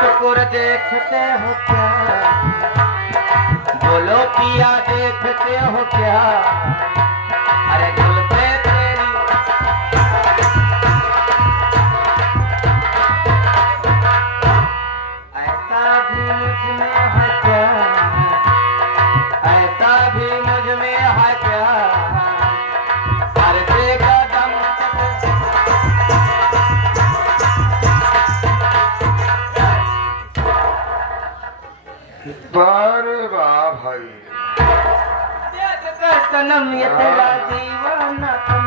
टुकुर देखते हो क्या, बोलो पिया देखते हो क्या, अरे जुल्फे तेरी ऐसा भी मुझ में है क्या, ऐसा भी मुझ में है क्या, सर से कदम अरे वाह भाई, सनम ये तेरा दीवाना तुम,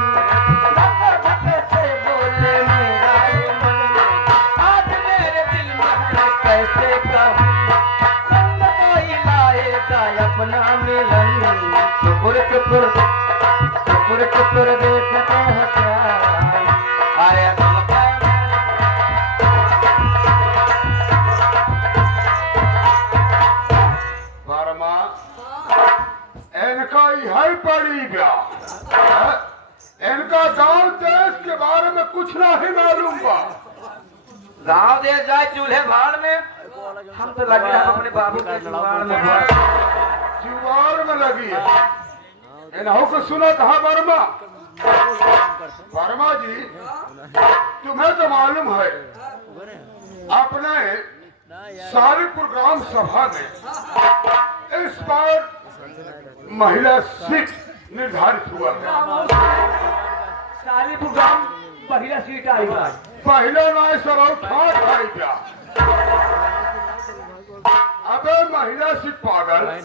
धक धक से बोले मेरा ये मन, आज मेरे दिल में है कैसे कहूँ, संग कोई लाएगा अपना मिलन, टुकुर टुकुर टुकुर टुकुर देखते हो क्या, अरे तुम वर्मा इनका यही पड़ी गया, इनका गांव देश के बारे में कुछ नहीं मालूम बा। गाँव दे जाए चूल्हे भाड़ में, हम तो लगे हैं अपने बाबू के जुगाड़ में, जुगाड़ में लगी है। इन्हों को सुना था वर्मा, वर्मा जी तुम्हें तो मालूम है अपने सारीपुर ग्राम सभा में इस बार महिला सीट निर्धारित हुआ है। सारीपुर ग्राम महिला सीट आई है, पहले नहीं सर और ठाट आई क्या, अबे महिला सीट पागल है।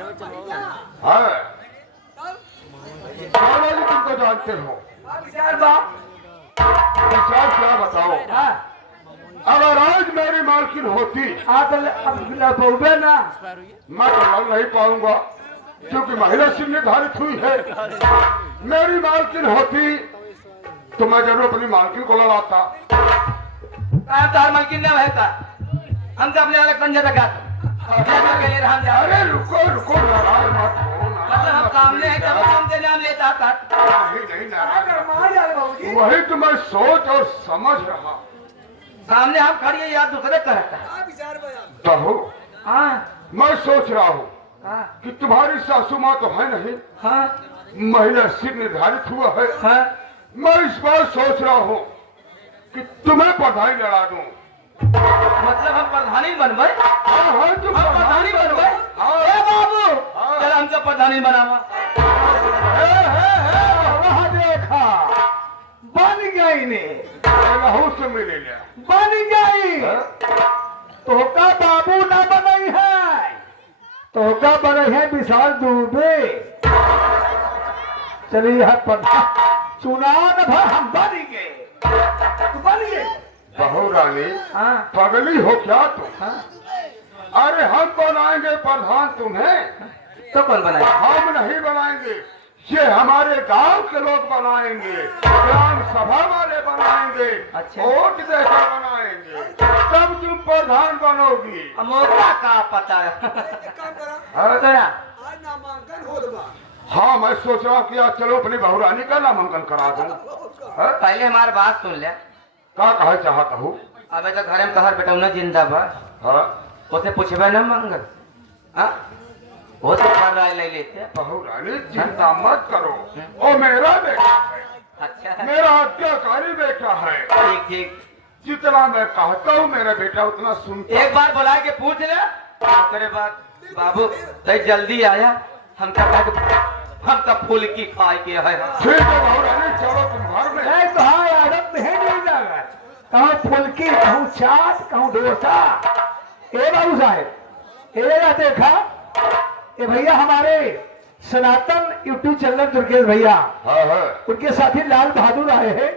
बाबा जी तुम तो जानते हो विचार बाप, विचार क्या बताओ, अगर आज मेरी मालकिन होती ना मैं तो लड़ नहीं पाऊंगा क्योंकि महिला सीट निर्धारित हुई है। मेरी मालकिन होती तो मैं जरूर अपनी मालकिन को लड़ाता। तार मालकिन ना है का, हम तो अपने अलग पंजा रखा के लिए हम जा, अरे रुको रुको नाराज मत हो, मतलब हम सामने है तब हम से नाम लेता था, नहीं नाराज, वही तो मैं सोच और समझ रहा। सामने हम खड़ी या दूसरे का रहता है बहू, हाँ मैं सोच रहा हूँ हाँ कि तुम्हारी सासू माँ तो है नहीं, हाँ महिला सीट निर्धारित हुआ है। हाँ, मैं इस बार सोच रहा हूँ कि तुम्हें पढ़ाई लड़ा दूं। मतलब हम प्रधानी बनवे, हाँ तुम प्रधानी बनवे, ए बाबू चल हमसे प्रधानी बनावा। वहाँ देखा बन गई ने, लहू से मिले लिया बन गई, तो का बाबू ना बनई है, तो का बने है विशाल दुबे। चलिए चुनाव भर हम बन गए, बन गए। बहू रानी हाँ पगली हो क्या तुम? हाँ, अरे हम बनाएंगे प्रधान तुम्हें, तो कौन बनाया? हम नहीं बनाएंगे, ये हमारे गांव के लोग बनाएंगे, ग्राम सभा वाले बनाएंगे, अच्छा। वोट देकर बनाएंगे, तब तुम प्रधान बनोगी। मौका का पता है। हाँ मैं सोच रहा हूँ कि आज चलो अपनी बहू रानी का नामांकन करा दूं। पहले हमारी बात सुन ले, क्या कहा चाहता हूँ? अबे तो घर में कहर बेटा जिंदा बा, हाँ उसे पूछबे न मंगल, हाँ वो तो कर रहा ले लेते। बहू रानी चिंता मत करो, वो मेरा बेटा है, अच्छा है, मेरा आज्ञाकारी बेटा है। ठीक ठीक, जितना मैं कहता हूँ मेरा बेटा उतना सुनता। एक बार बुला के पूछ ले, तेरे बाद बाबू तो जल्दी आया, हम तो फूल की खाए के है। ठीक है बहू रानी चलो तुम घर में। नहीं तो हाँ आदत नहीं जाएगा, कहूँ फुल्की, कहूँ चाट, कहूँ डोसा। ए बाबू साहेब ये देखा, ये भैया हमारे सनातन यूट्यूब चैनल दुर्गेश भैया, हाँ हाँ उनके साथी लाल बहादुर आए हैं।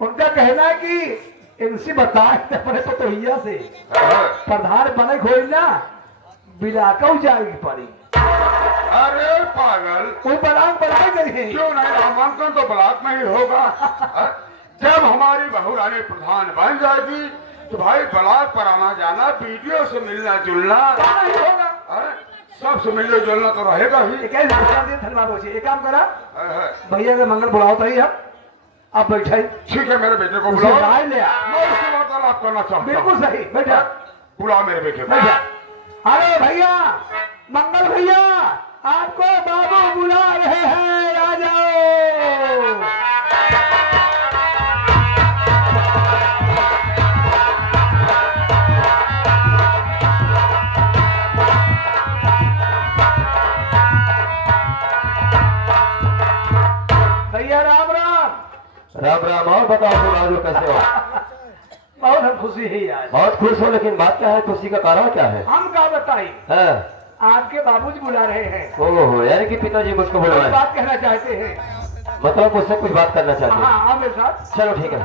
उनका कहना है कि इनसे बताए अपने पतोहिया से हाँ। प्रधान बने खोई ना बिलाका जाएगी पड़ी। अरे पागल, कोई बलाक बनाए गई है, क्यों नहीं, नामांकन तो ब्लॉक में ही होगा। जब हमारी बहू रानी प्रधान बन जाएगी तो भाई ब्लॉक पर आना जाना, वीडियो से मिलना जुलना नहीं होगा, सबसे मिलना जुलना तो रहेगा ही। एक काम करा भैया का मंगल बुलाओ तो ही आप बैठे। ठीक है मेरे बेटे को बुलाओ, राय ले आ। मैं उससे वार्तालाप करना चाहता हूँ। बिल्कुल सही, बैठा बुला मेरे बेटे को। भैया, अरे भैया, मंगल भैया, आपको बाबू बुला रहे हैं, आ जाओ। भैया राम राम। राम राम। और बताओ तुम आज कैसे हो? बहुत हम खुशी है आज। बहुत खुश हो, लेकिन बात क्या है? खुशी का कारण क्या है? हम क्या बताई, हाँ। आपके बाबूजी बुला रहे हैं। ओहो, यानी कि पिताजी मुझको कोई बुलवाए, बात कहना चाहते हैं। मतलब मुझसे कुछ बात करना चाहते हैं। हाँ, आओ मेरे साथ। चलो ठीक है।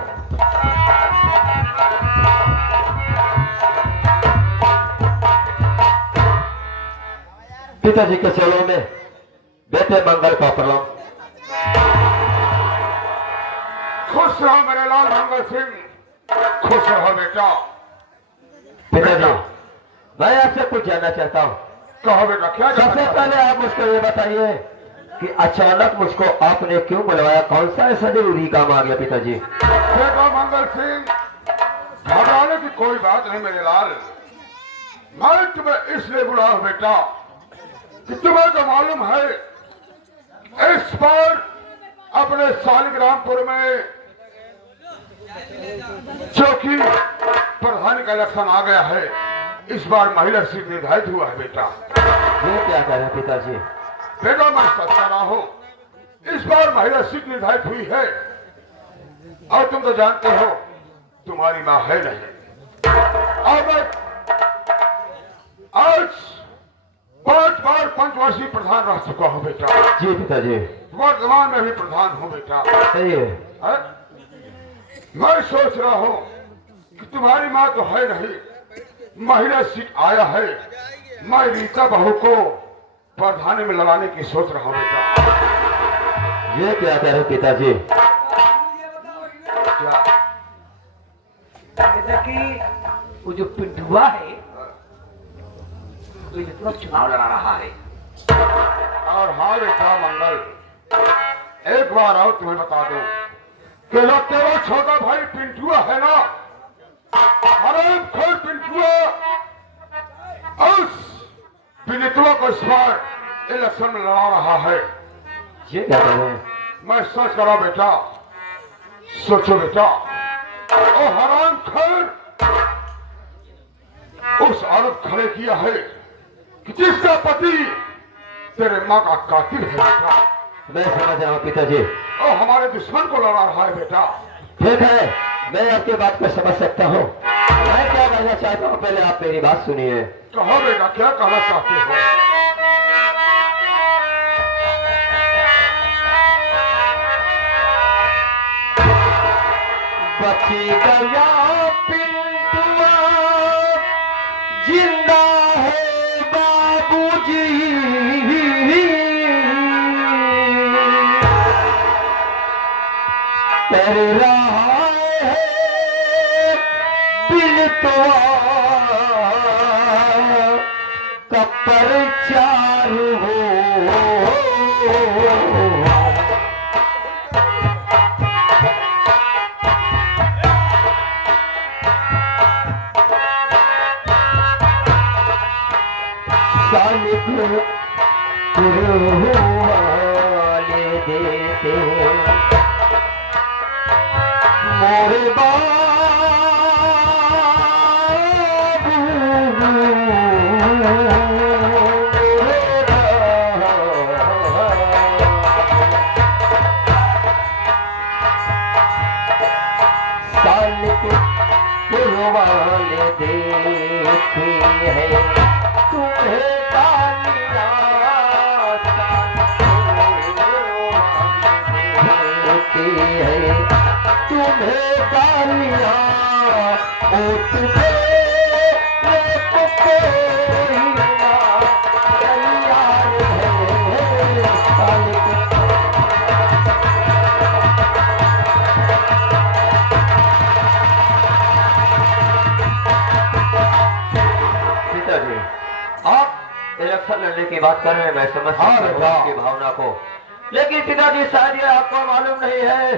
पिताजी के चरणों में बेटे मंगल का प्रणाम। खुश रहो मेरे लाल मंगल सिंह, खुश रहो बेटा। पिताजी, मैं आपसे कुछ जानना चाहता हूँ। कहो बेटा, क्या सबसे जानना चाहते पहले आप मुझको ये बताइए कि अचानक मुझको आपने क्यों बुलवाया? कौन सा ऐसा जरूरी काम आ गया पिताजी? हो? बेटा मंगल सिंह, घबराने की कोई बात नहीं मेरे लाल। मैं तुम्हें इसलिए बुला हूं बेटा कि तुम्हें तो मालूम है इस बार अपने सालिग्रामपुर में चौकी प्रधान का इलेक्शन आ गया है। इस बार महिला सीट निर्धारित हुआ है बेटा। ये क्या कह रहे हैं पिताजी? बेटा मैं सच कह रहा हूं, इस बार महिला सीट निर्धारित हुई है। और तुम तो जानते हो तुम्हारी मां है नहीं। अब आज 5 बार पंचवर्षीय प्रधान रह चुका हूं बेटा। जी पिताजी। वर्तमान में भी प्रधान हूं बेटा। सही है। है? मैं सोच रहा हूं कि तुम्हारी मां तो है नहीं, महिला सीट आया है। मैं रीता बहू को प्रधानी में लड़ाने की सोच रहा हूं बेटा। ये क्या कह रहे हैं पिताजी? क्या? जैसे कि वो जो पिंटुआ है, वो जितना चुनाव लड़ा रहा है। और हाँ बेटा मंगल, एक बार और तुम्हें बता दो कि जो तेरा छोटा भाई पिंटुआ है ना, हराम खोर पिंटुआ, उस पीड़ितों को इस बार इलेक्शन में लड़ा रहा है। ये क्या कह रहे हैं? मैं सोच करा बेटा, सोचो बेटा, ओ हराम खोर उस औरत खड़े किया है कि जिसका पति तेरे माँ का कातिल है बेटा। मैं समझ रहा हूँ पिताजी। ओ हमारे दुश्मन को लड़ा रहा है बेटा। ठीक है, मैं आपकी बात को समझ सकता हूँ। मैं क्या कहना चाहता हूँ, पहले आप मेरी बात सुनिए। कहो बेटा, क्या कहना चाहते हो? बची गया पिंटुआ, जिंदा है बाबूजी। कर रहा है पिंटुआ का प्रचार हो। वाले देते मोरे वाले देते हैं तुम्हें तुम्हें गालियाँ ओ तुम्हें पिताजी, आप इलेक्शन लड़ने की बात कर रहे हैं, मैं समझ सकता हूं आपकी भावना को। लेकिन पिताजी, शायद ये आपको मालूम नहीं है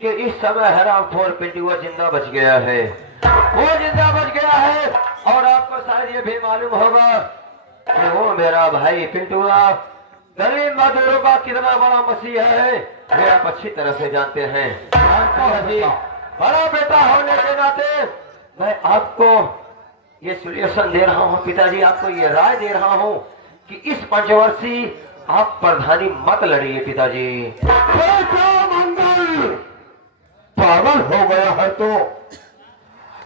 कि इस समय हरामखोर पिंटुआ जिंदा बच गया है। वो जिंदा बच गया है और आपको शायद ये भी मालूम होगा कि वो मेरा भाई पिंटुआ गरीब मजदूरों का कितना बड़ा मसीहा है, ये आप अच्छी तरह से जानते हैं। जी, बड़ा बेटा होने के नाते मैं आपको ये सॉल्यूशन दे रहा हूँ पिताजी, आपको ये राय दे रहा हूँ कि इस पंचवर्षी आप प्रधानी मत लड़िए पिताजी। मंगल पागल हो गया है तो?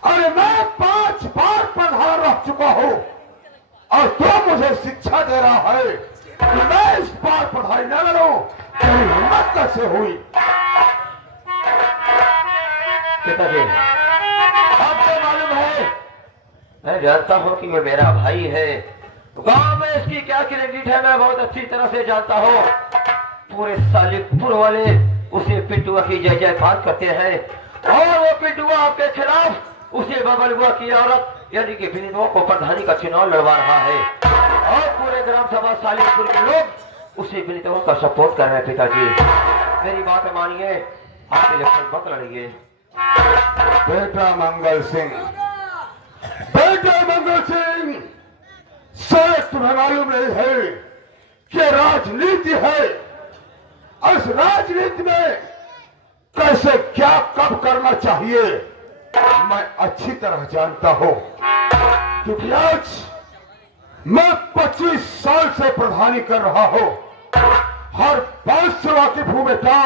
अरे मैं 5 बार प्रधान रह चुका हूँ और तो मुझे शिक्षा दे रहा है कि मैं इस बार पढ़ाई न लड़ूं। तेरी हिम्मत कैसे हुई? पिताजी आपको मालूम है, मैं जानता हूँ कि ये मेरा भाई है, गांव में इसकी क्या क्रेडिट है मैं बहुत अच्छी तरह से जानता हूँ। पूरे सालिकपुर वाले उसे पिंटुआ की जय जयकार करते हैं और वो पिंटुआ आपके खिलाफ उसे बबलुआ की औरत यानी कि विनोद को प्रधानी का चुनाव लड़वा रहा है और पूरे ग्राम सभा सालिकपुर के लोग उसे विनोद का सपोर्ट कर रहे हैं। पिताजी मेरी बात मानिए, आप इलेक्शन मत लड़िए। बेटा मंगल सिंह, बेटा मंगल सिंह, शायद तुम्हें मालूम नहीं है कि राजनीति है, इस राजनीति में कैसे क्या कब करना चाहिए मैं अच्छी तरह जानता हूं, क्योंकि आज मैं 25 साल से प्रधानी कर रहा हूं। हर बात से वाकिफ हूं बेटा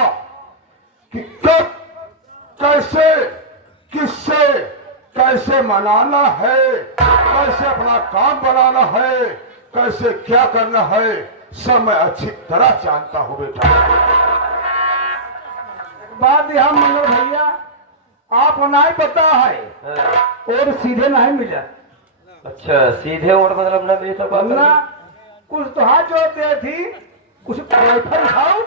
कि कब कैसे किससे कैसे मनाना है, कैसे अपना काम बनाना है, कैसे क्या करना है, सब मैं अच्छी तरह जानता हूं बेटा। बात यहाँ मंगल भैया आपको नहीं पता है और सीधे नहीं मिला। अच्छा सीधे और मतलब ना मिले तो बात ना कुछ तो हाथ जोड़ते थी, कुछ वाइफाई उठाओ।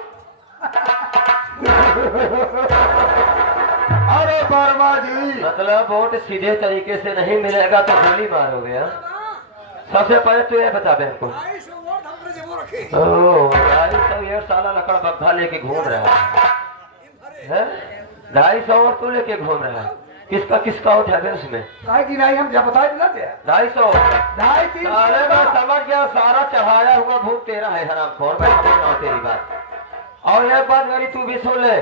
अरे वर्मा जी, मतलब वोट सीधे तरीके से नहीं मिलेगा तो गोली मारोगे? हाँ? सबसे पहले तो ये बता दे हमको। 250 साला लकड़ बग्घा लेके घूम रहा है, 250 और तू लेके घूम रहा है, किसका वोट है उसमें? हम जब बता दिला 250 250 सारे मैं समझ गया, सारा चढ़ाया हुआ भूख तेरा है हराम खोर। मैं समझ रहा हूँ तेरी बात। और एक बात मेरी तू भी सुन ले,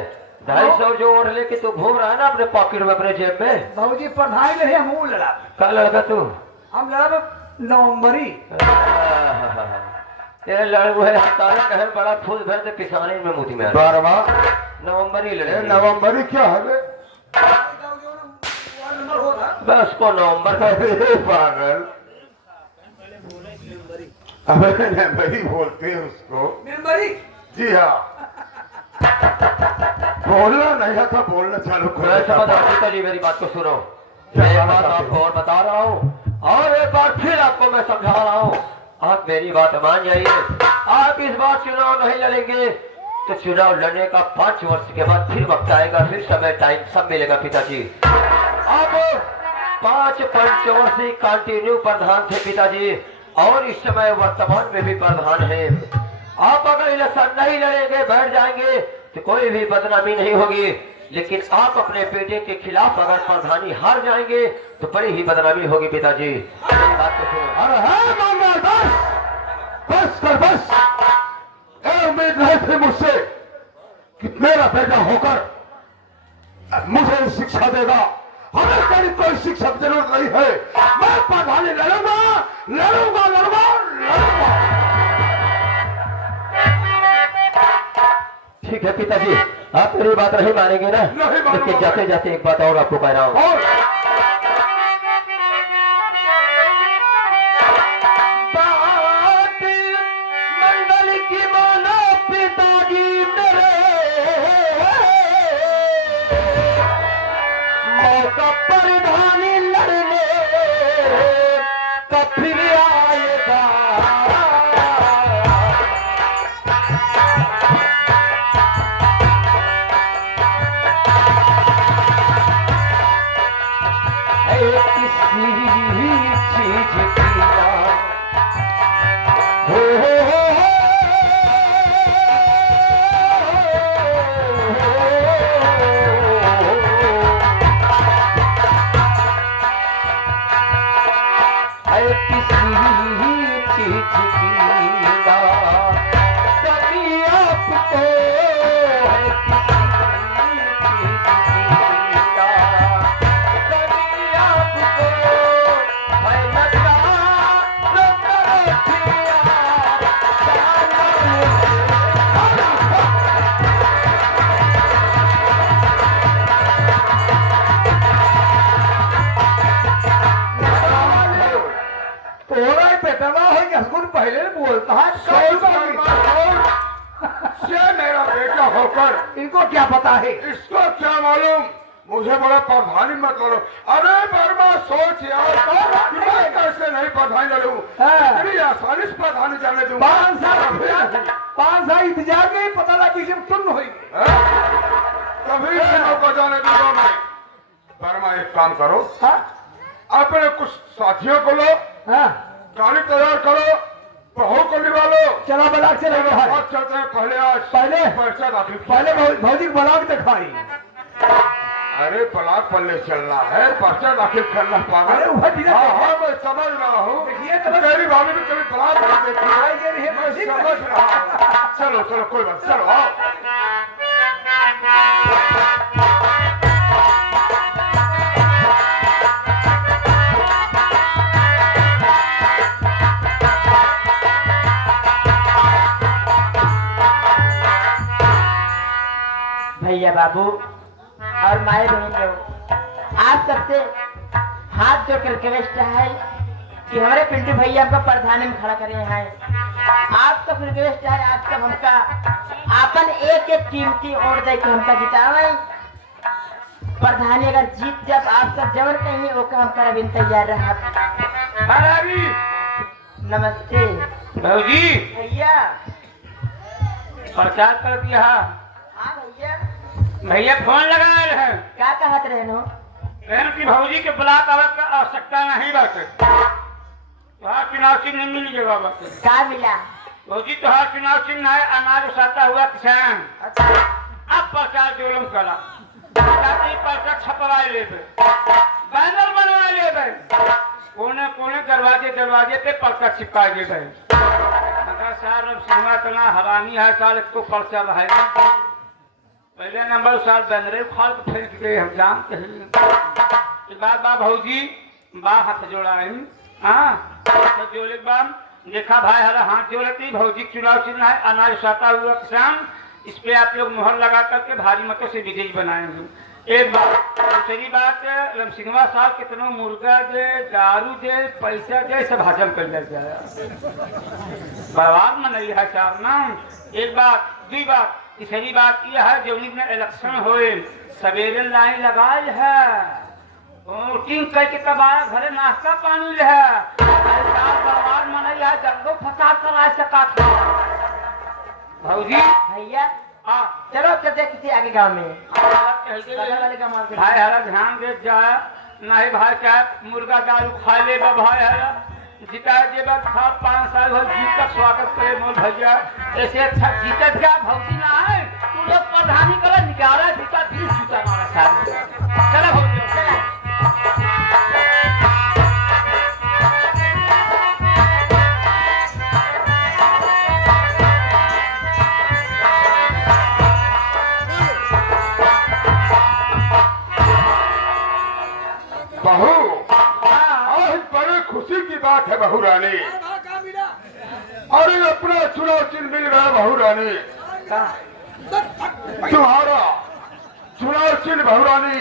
250 जो वोट लेके तू घूम रहा है ना अपने पॉकेट में अपने जेब में, बाबूजी पढ़ाई नहीं हम वो लड़ा। क्या लड़का तू? हम लड़ा नवंबरी। तेरे लड़ू है तारा कहर बड़ा फूल भर दे पिसाने में मोती में वर्मा नवंबरी लड़े। नवंबरी क्या है? बस को नवंबर का पागल, अबे नवंबरी बोलते हैं उसको। मेंबरी जी हाँ, बोलना नहीं था, बोलना चालू करो। जी मेरी बात को सुनो, मैं बात आपको और बता रहा हूँ और एक बार फिर आपको मैं समझा रहा हूँ, आप मेरी बात मान जाइए। आप इस बार चुनाव नहीं लड़ेंगे तो चुनाव लड़ने का 5 वर्ष के बाद फिर वक्त आएगा, फिर समय टाइम सब मिलेगा पिताजी। आप 5 पंचवर्षीय कंटिन्यू प्रधान थे पिताजी और इस समय वर्तमान में भी प्रधान है। आप अगर इलेक्शन नहीं लड़ेंगे बैठ जाएंगे तो कोई भी बदनामी नहीं होगी, लेकिन आप अपने बेटे के खिलाफ अगर प्रधानी हार जाएंगे तो बड़ी ही बदनामी होगी पिताजी। बात तो सुनो। अरे है मांगा, बस कर बस। उम्मीद नहीं थी मुझसे कि मेरा बेटा होकर मुझे शिक्षा देगा, हमें तेरी कोई शिक्षा की जरूरत नहीं है। मैं प्रधानी लड़ूंगा लड़ूंगा लड़ूंगा लड़ूंगा। ठीक है पिताजी, आप मेरी बात नहीं मानेंगे ना? नहीं मानूंगा। लेकिन जाते जाते एक बात और आपको कह रहा हूँ। बात मंडल की मानो पिताजी मेरे, मौका प्रधानी लड़ने का फिर आएगा। हाथ सोच से मेरा बेटा होकर इनको क्या पता है? इसको क्या मालूम? मुझे बड़ा प्रधानी मत करो। अरे वर्मा सोच यार, मैं कैसे नहीं प्रधानी लड़ूं? हाँ। इतनी आसानी से प्रधानी जाने दूं? 5 साल इंतजार के पता लगा कि तुम हुई। कभी को जाने दूंगा मैं। वर्मा एक काम करो, हाँ अपने कुछ साथियों को लो, हाँ गाड़ी तैयार करो, बहू को निकालो। चलो बलाक चले गए। बहुत चलते हैं। पहले आज पहले पर्चा दाखिल। पहले भौजी बलाक दिखाई। अरे बलाक पल्ले चलना है, पर्चा दाखिल करना पागल। अरे वह बिना हाँ मैं समझ रहा हूँ। देखिए तो तेरी भाभी भी कभी बलाक नहीं देखी। मैं समझ रहा हूँ। चलो चलो कोई बात, चलो आओ। भैया बाबू और माए बहन लोग, आप सबसे हाथ जोड़ कर रिक्वेस्ट है कि हमारे पिंटू भैया हमको प्रधानी में खड़ा करे हैं। आप सब रिक्वेस्ट है, आप सब हमका अपन एक एक कीमती और दे के हमका जितावे। प्रधानी अगर जीत जब आप सब जबर कहीं ओका हम कर बिन तैयार रहा। नमस्ते भौजी भैया। प्रचार कर दिया। हाँ भैया, भैया फोन लगा रहे हैं क्या कहत रहे नो? बहन की भौजी के ब्लाक आवक का आवश्यकता नहीं बाटे। तुहार चुनाव चिन्ह नहीं मिल जाएगा बाटे। क्या मिला? भौजी तुहार चुनाव चिन्ह है अनाज उसाता हुआ किसान। अच्छा अब प्रचार जोलम करा, पर्चा छपवा लेबे, बैनर बनवा लेबे, कोने कोने दरवाजे दरवाजे पे पर्चा चिपका देबे। मगर साल अब सिनेमा तना हरामी है, साल एक तो पर्चा रहेगा। पहले नंबर साल बैनरे फाड़ के फेंक गए, हम जानते हैं। बात बा भौजी बा हाथ जोड़ा है। हाँ तो जोड़े बा देखा भाई हरा हाथ जोड़ती। भौजी चुनाव चिन्ह है अनाज उसाता हुआ किसान। इस पे आप लोग मोहर लगा करके भारी मतों से विजयी बनाएंगे। एक बात। दूसरी बात, लमसिंगवा साहब कितनों मुर्गा दे, दारू दे, पैसा दे, सब हजम कर ले जाए। बर्बाद में नहीं है चार नाम। एक बात। दूसरी बात, तीसरी बात यह है जो इलेक्शन होए सवेरे लाइन लगाए है, वोटिंग करके तब आया घरे नाश्ता पानी है। बर्बाद में नहीं है, दंगो फसाद करा सका था भौजी। भैया हाँ चलो चलते किसी आगे गांव में। भाई हरा ध्यान दे जाए नहीं भाई, क्या मुर्गा दारू खा ले भाई हरा जीता जेबा था 5 साल हो जीत का स्वागत करे मोल भैया। ऐसे अच्छा जीतत क्या भौजी ना है, तू लोग प्रधानी करा निकाला जीता 20 जूता मारा साहब। चला भौजी चला। बहू आज बड़े खुशी की बात है बहू रानी। अरे अपना चुनाव चिन्ह मिल गया बहू रानी। तुम्हारा चुनाव चिन्ह बहू रानी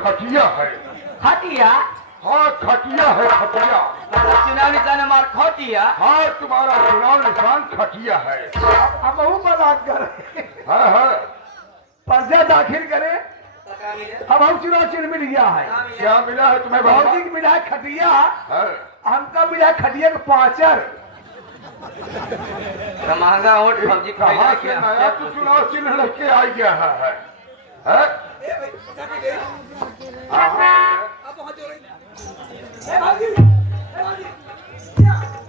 खटिया है। हटिया? हाँ खटिया है, खटिया। चुनाव निशान हमार खटिया। हाँ तुम्हारा चुनाव निशान खटिया है। अब बहु बलाक कर है। पर्चा दाखिल करे। अब हम चुनाव चिन्ह मिल गया है। क्या मिला है तुम्हें बहू? भौजी की मिला है खटिया, है। हमका मिला है खटिया का पाचर। महंगा वोट भौजी कहाँ से नया तो चुनाव चिन्ह लेके आ गया है?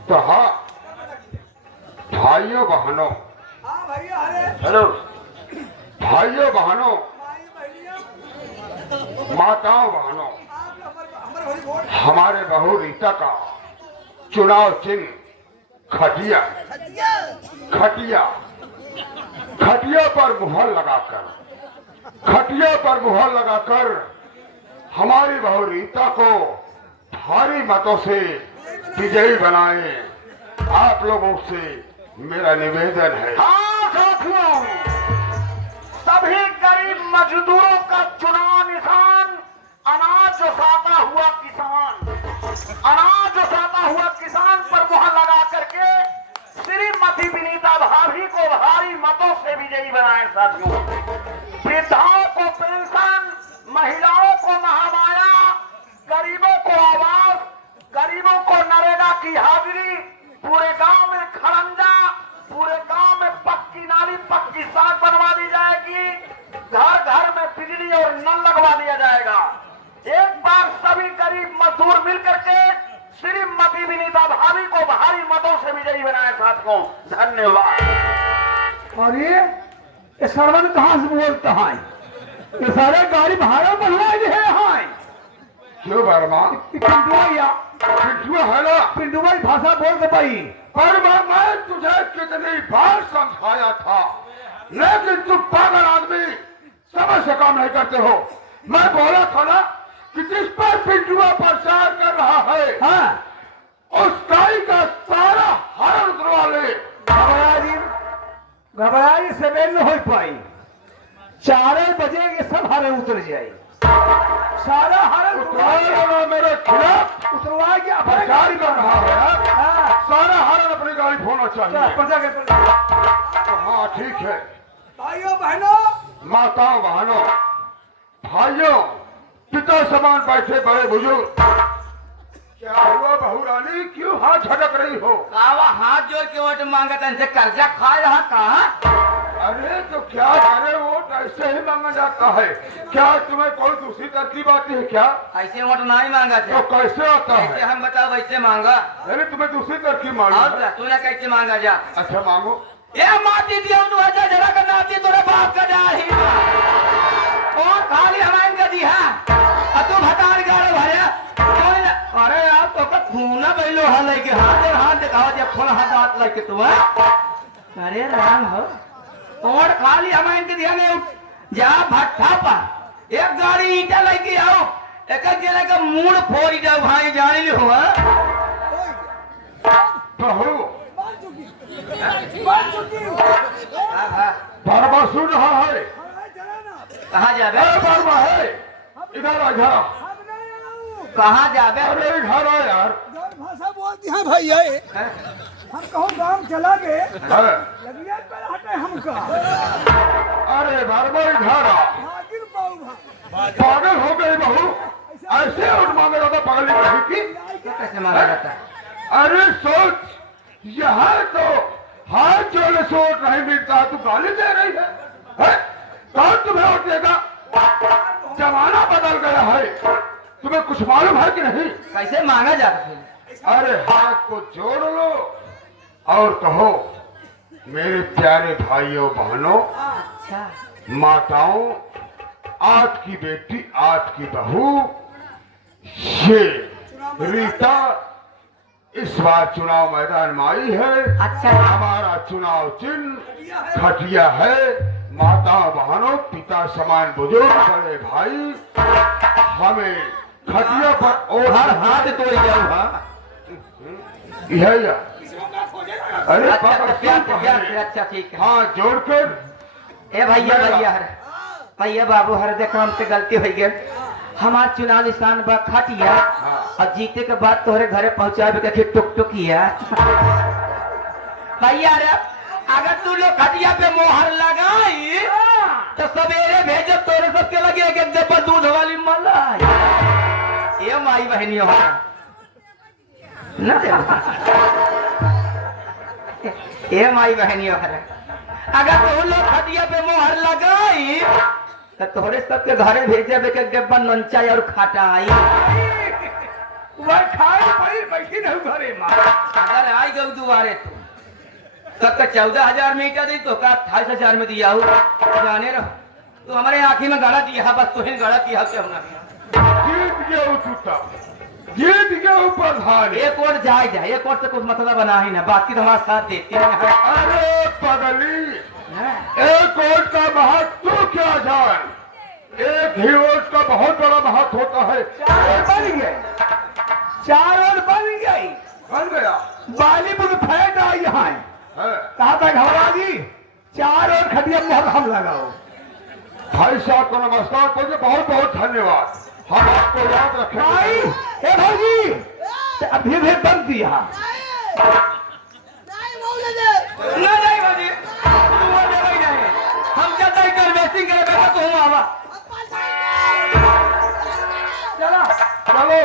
तो हाँ भाइयों बहनों, हेलो भाइयों बहनों, माताओं बहनों, हमारे बहू रीता का चुनाव चिन्ह खटिया। खटिया खटिया पर मुहर लगाकर, खटिया पर मुहर लगाकर हमारी बहू रीता को भारी मतों से विजयी बनाए। आप लोगों से मेरा निवेदन है। हाँ साथियों, सभी गरीब मजदूरों का चुनाव निशान अनाज उसाता हुआ किसान। अनाज उसाता हुआ किसान पर मुहर लगा करके श्रीमती विनीता भाभी को भारी मतों से विजयी बनाए साथियों। वृद्धाओं को पेंशन, महिलाओं को महामाया, गरीबों को आवास, गरीबों को नरेगा की हाजिरी, पूरे गांव में खड़ंजा, पूरे गांव में पक्की नाली, पक्की सड़क बनवा दी जाएगी, घर घर में बिजली और नल लगवा दिया जाएगा। एक बार सभी गरीब मजदूर मिलकर के श्रीमती विनीता भाभी को भारी मतों से विजयी बनाए साथियों। धन्यवाद। अरे सरवन कहाँ से बोलता है? ये सारे गाड़ी भाड़ा बनवा है क्यों वर्मा? पिंटुआ पिंटुआ है ना? पिंटुआ भाषा बोल दे भाई। पर मैं तुझे कितनी बार समझाया था, लेकिन तुम पागल आदमी समझ से काम नहीं करते हो। मैं बोला था ना कि जिस पर पिंटुआ प्रचार कर रहा है, हाँ, उस गाय का सारा हरण उतरवा ले। घबराई सवेर में हो पाई, 4 बजे ये सब हरण उतर जाए। सारा हरण उतरवा मेरे खिलाफ उतरवा के प्रचार कर रहा है। हाँ, सारा हरण अपनी गाड़ी होना चाहिए। हाँ ठीक है। भाइयों बहनों, माताओं बहनों, भाइयों, पिता समान बैठे बड़े बुजुर्ग, क्या हुआ बहू रानी? क्यों हाथ झटक रही हो? कावा हाथ जोड़ के वोट मांगा था, इनसे कर्जा खा रहा कहा? अरे तो क्या करे, वोट ऐसे ही मांगा जाता है। क्या तुम्हें कोई दूसरी तरकीब आती है क्या? ऐसे वोट नहीं मांगा तो था। कैसे आता ऐसे है? हम बताओ वैसे मांगा। अरे तुम्हें दूसरी तरकीब मालूम और है? क्या, तूने कैसे मांगा जा? अच्छा मांगो। ये माटी दिया तू आजा जरा का नाती तोरे बाप का जा ही और खाली हमारे का दी है। अब तू भतार गाड़ भरिया। अरे यार तो का खूना बैलो हाल है कि हाथ दिखाओ जब फुल हाथ लेके तू है। अरे राम हो और खाली हमारे के दिया ने जा भट्ठा पर एक गाड़ी ईंटा लेके आओ, एक जने का मूड फोड़ जाओ भाई जानी हो। बहू बारबा सुन रहा है? कहाँ जाबे? बारबा है, इधर आ जा। कहाँ जाबे? अरे इधर आ यार। भाषा बोलती है भैया, हम कहूँ गांव चला गए है। लगिया पर हटे हमका। अरे बारबा इधर आ। भागिल पाऊ भाई। पागल हो गई बहू? ऐसे उठ मांगेगा तो पागल नहीं रही थी। कैसे मांगा जाता है? अरे सोच, यहाँ तो हाथ जोड़े से वोट नहीं मिलता, तू गाली दे रही है? कौन तुम्हें वोट देगा? जमाना बदल गया है, तुम्हें कुछ मालूम है कि नहीं? कैसे मांगा जाता है? अरे हाथ को जोड़ लो और कहो, मेरे प्यारे भाइयों बहनों, अच्छा माताओं, आज की बेटी, आज की बहू, ये रीता इस बार चुनाव मैदान में आई है। अच्छा हमारा चुनाव चिन्ह खटिया है। माता बहनों, पिता समान बुजुर्ग, बड़े भाई, हमें खटिया पर और हर हाथ तोड़ जाऊंगा। यह या? अरे अच्छा पापा, अच्छा प्यार सुन से, प्यार पहले। से, अच्छा ठीक है। हाथ जोड़कर ए भैया भैया हर भैया बाबू हर देखो हमसे गलती हो गई। हमार चुनाव निशान बा खटिया और जीते के बाद तोहरे घरे पहुंचावे के टुक टुकिया। भैया रे अगर तू लोग खटिया पे मोहर लगाई तो सवेरे भेजो तोरे सबके लगे एक डब्बा दूध वाली मलाई। ये माई बहनियों ना ये माई बहनियों अगर तू लोग खटिया पे मोहर लगाई तो तोहरे सबके घरे भेजे के डब्बा नंचा और खटाई वह खाए पड़ी बैठी नहीं घरे माँ। अगर आई गऊ दुबारे तब का 14,000 में ईटा दी तो का 28,000 में दिया हूँ। जाने रहो तो हमारे आँखी में गाड़ा दिया, बस तुझे गाड़ा दिया क्या होना। जीत गया उठता, जीत गया प्रधान। एक और जाए एक और से कुछ मतलब बना ही ना, बाकी तो हमारा साथ देते हैं। अरे पगली, एक वोट का महत्व क्या जान? एक ही वोट का बहुत बड़ा महत्व होता है। 4 बन गए, 4 बन गई। बन गया बॉलीवुड फैट आई यहाँ है। कहा था घबरा जी 4 खटिया मोहर हम लगाओ। भाई साहब को नमस्कार बोलिए, बहुत बहुत धन्यवाद। हम आपको याद भाई रखेंगे। हे भाजी अभी भी बंद दिया। बाबा चलो चलो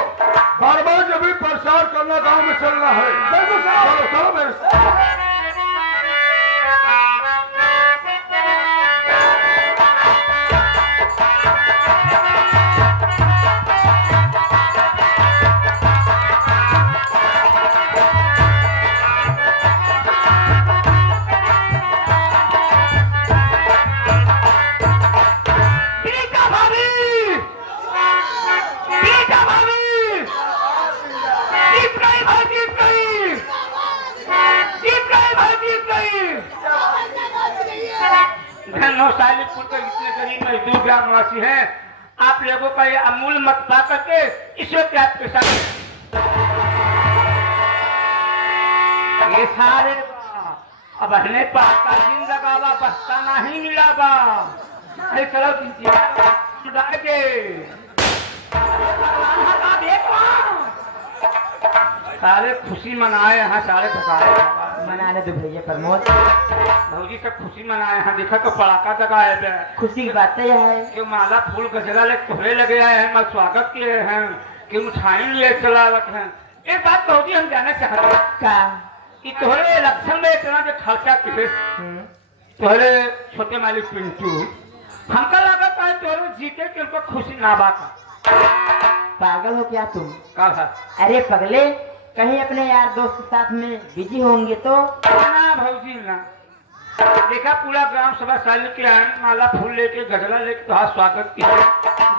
बार बार जब भी प्रचार करना गांव में चलना है। चलो चलो मेरे साथ। सालिकपुर के जितने गरीब मजदूर ग्रामवासी हैं, आप लोगों का ये अमूल मत पा करके ईश्वर के आपके साथ ये सारे अब हने पाता जिंदगावा बस्ता नहीं मिलावा। अरे चलो के सारे खुशी मनाए यहाँ, सारे थकाए मनाने दो भैया प्रमोद। भौजी सब खुशी मनाए हैं। देखा तो पड़ाका जगाए बे। खुशी की बात यह है कि माला फूल गजरा ले तोहरे लगे आए हैं, मैं स्वागत किए हैं कि मिठाई ले चलावत हैं। एक बात भौजी हम जानना चाहते हैं का कि तोहरे इलेक्शन में इतना जो खर्चा किए तोहरे छोटे मालिक पिंटू, हमका लगा था तोहरे जीते के ऊपर खुशी ना बात। पागल हो क्या तुम? का था? अरे पगले, कहीं अपने यार दोस्त के साथ में बिजी होंगे तो? ना भौजी ना, देखा पूरा ग्राम सभा साल के आए, माला फूल लेके गजरा लेके तुहार स्वागत किया।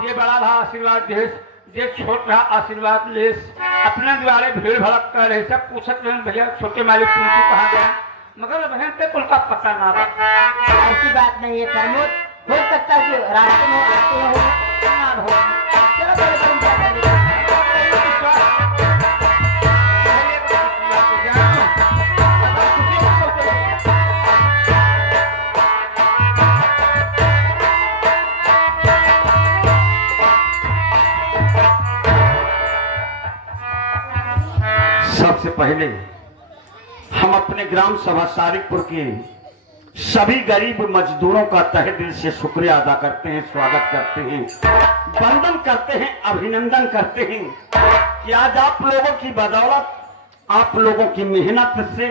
जे बड़ा रहा आशीर्वाद देश, जे छोट रहा आशीर्वाद लेस। अपने द्वारे भीड़ भड़क कर रहे, सब पूछत रहे भैया छोटे मालिक पिंटू कहाँ गए, मगर बहन पे उनका पता ना बा। ऐसी बात नहीं है प्रमोद, हो सकता है कि रास्ते में आते हो ना हो। चलो पहले तुम क्या करेंगे? सबसे पहले हम अपने ग्राम सभा सारिकपुर के सभी गरीब मजदूरों का तहे दिल से शुक्रिया अदा करते हैं, स्वागत करते हैं, वंदन करते हैं, अभिनंदन करते हैं कि आज आप लोगों की बदौलत, आप लोगों की मेहनत से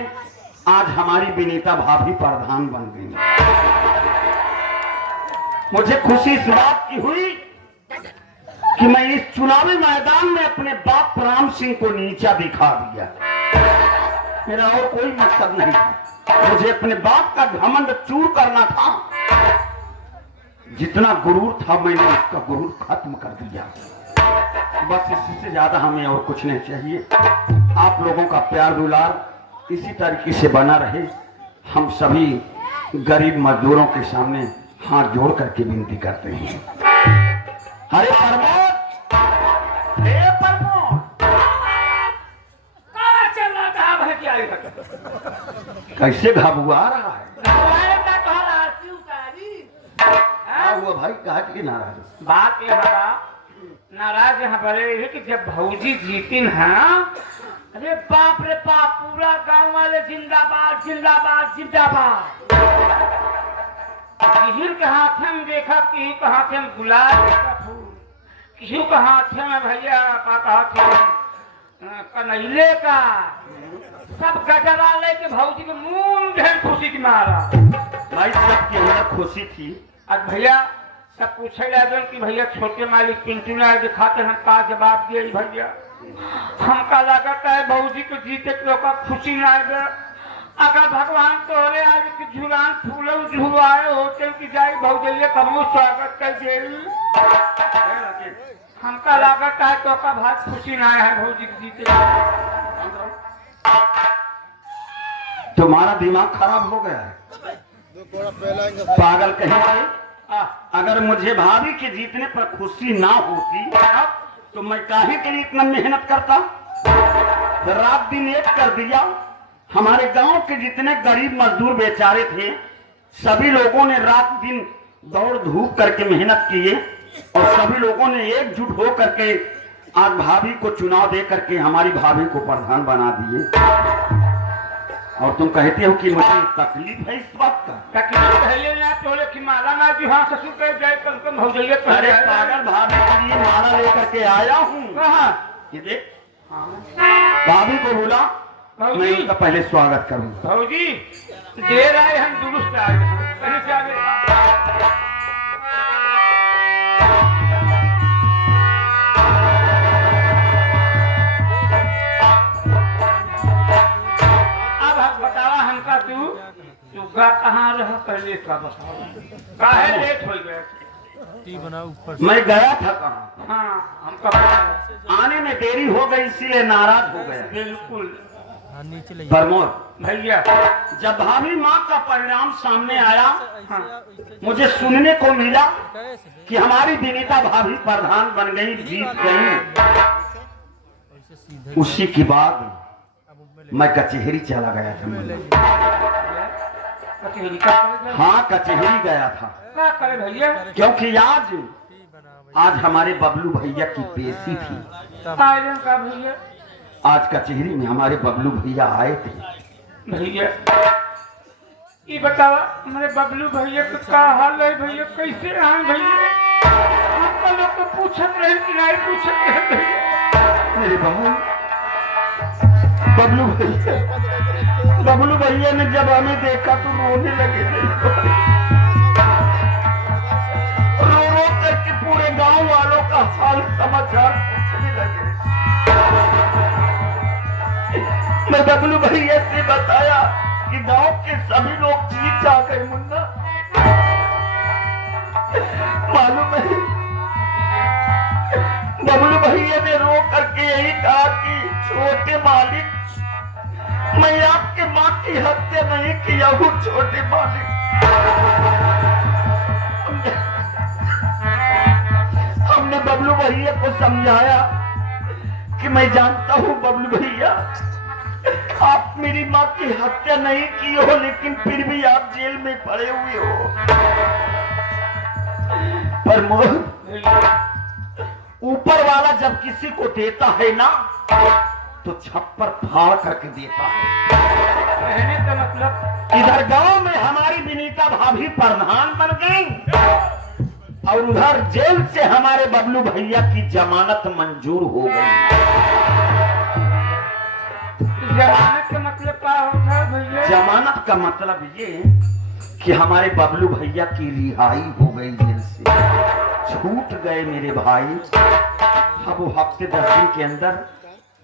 आज हमारी विनीता भाभी प्रधान बन गई। मुझे खुशी इस बात की हुई कि मैं इस चुनावी मैदान में अपने बाप राम सिंह को नीचा दिखा दिया। मेरा और कोई मकसद नहीं था, मुझे अपने बाप का घमंड चूर करना था। जितना गुरूर था मैंने उसका गुरूर खत्म कर दिया। बस इससे ज्यादा हमें और कुछ नहीं चाहिए। आप लोगों का प्यार दुलार इसी तरीके से बना रहे। हम सभी गरीब मजदूरों के सामने हाथ जोड़ करके विनती करते हैं। हरे प्रमोद, हे प्रमोद, चल रहा था भैया कैसे घबुआ रहा है? हाँ? हुआ भाई, कहा कि नाराज? बात ये है नाराज यहाँ पर है कि जब भौजी जीती हैं, अरे बाप रे बाप, पूरा गांव वाले जिंदाबाद जिंदाबाद जिंदाबाद। किसी के हाथ में देखा, किसी के हाथ में गुलाब का फूल, किसी के हाथ में भैया का हाथ कनैले का, सब गजरा लेके भौजी के मुंह ढेर खुशी की मारा। भाई सबके अंदर खुशी थी। आज भैया सब पूछे लगे कि भैया छोटे मालिक पिंटू ने दिखाते हम का जवाब दिए भैया। हमका लगता है भौजी को जीते के लोग खुशी ना है। अगर भगवान तोरे आज की झुलान फूलों झुलवाए होते कि जाई भौजैया कमू स्वागत कर दे। हमका लगता है तो का बहुत खुशी ना है भौजी को जीते। तुम्हारा दिमाग खराब हो गया है, पागल कहीं। अगर मुझे भाभी के जीतने पर खुशी ना होती तो मैं काहे के लिए इतना मेहनत करता? रात दिन एक कर दिया। हमारे गांव के जितने गरीब मजदूर बेचारे थे, सभी लोगों ने रात दिन दौड़ धूप करके मेहनत किए और सभी लोगों ने एकजुट हो करके आज भाभी को चुनाव दे करके हमारी भाभी को प्रधान बना दिए। और तुम कहते हो कि मुझे तकलीफ है इस बात का। तकलीफ पहले ना बोले कि माला ना जी हाँ ससुर कह जाए कल कम हो जाइए। अरे पागल भाभी के लिए माला लेकर के आया हूँ। कहाँ ये देख भाभी को बोला मैं इनका पहले स्वागत करूंगा। भौजी देर आए हम दुरुस्त आए कहीं से आगे। अब बतावा हमका तू गा कहाँ रहा पहले का बताओ काहे लेट हो गया। मैं गया था कहाँ? हाँ हमका बताओ। आने में देरी हो गई इसीलिए नाराज हो गया। बिल्कुल प्रमोद भैया जब भाभी माँ का परिणाम सामने आया हाँ मुझे सुनने को मिला कि हमारी विनीता भाभी प्रधान बन गई, जीत गई। उसी के बाद मैं कचहरी चला गया था। कचहरी का हाँ कचहरी गया था क्या करे भैया। क्योंकि आज हमारे बबलू भैया की पेशी थी। आयरन का भैया आज कचहरी में हमारे बबलू भैया आए थे। भैया ये बतावा हमारे बबलू भैया का क्या हाल है भैया कैसे आए भैया। हमका लोग तो पूछत रहे कि नहीं पूछत रहे भैया। मेरे बबलू भैया ने जब हमें देखा तो रोने लगे थे। रो रो करके पूरे गांव वालों का हाल समाचार पूछने लगे। मैं बबलू भैया से बताया कि गांव के सभी लोग जीत जा गए। मुन्ना मालूम है बबलू भैया ने रो करके यही कहा कि छोटे मालिक मैं आपके माँ की हत्या नहीं किया हूँ। छोटे मालिक हमने बबलू भैया को समझाया कि मैं जानता हूँ बबलू भैया आप मेरी माँ की हत्या नहीं की हो, लेकिन फिर भी आप जेल में पड़े हुए हो। पर ऊपर वाला जब किसी को देता है ना तो छप्पर फाड़ करके देता है। कहने का मतलब इधर गांव में हमारी विनीता भाभी प्रधान बन गई और उधर जेल से हमारे बबलू भैया की जमानत मंजूर हो गई। जमानत का मतलब क्या होता है भैया। जमानत का मतलब ये कि हमारे बबलू भैया की रिहाई हो गई, जेल से छूट गए मेरे भाई। अब वो हफ्ते 10 दिन के अंदर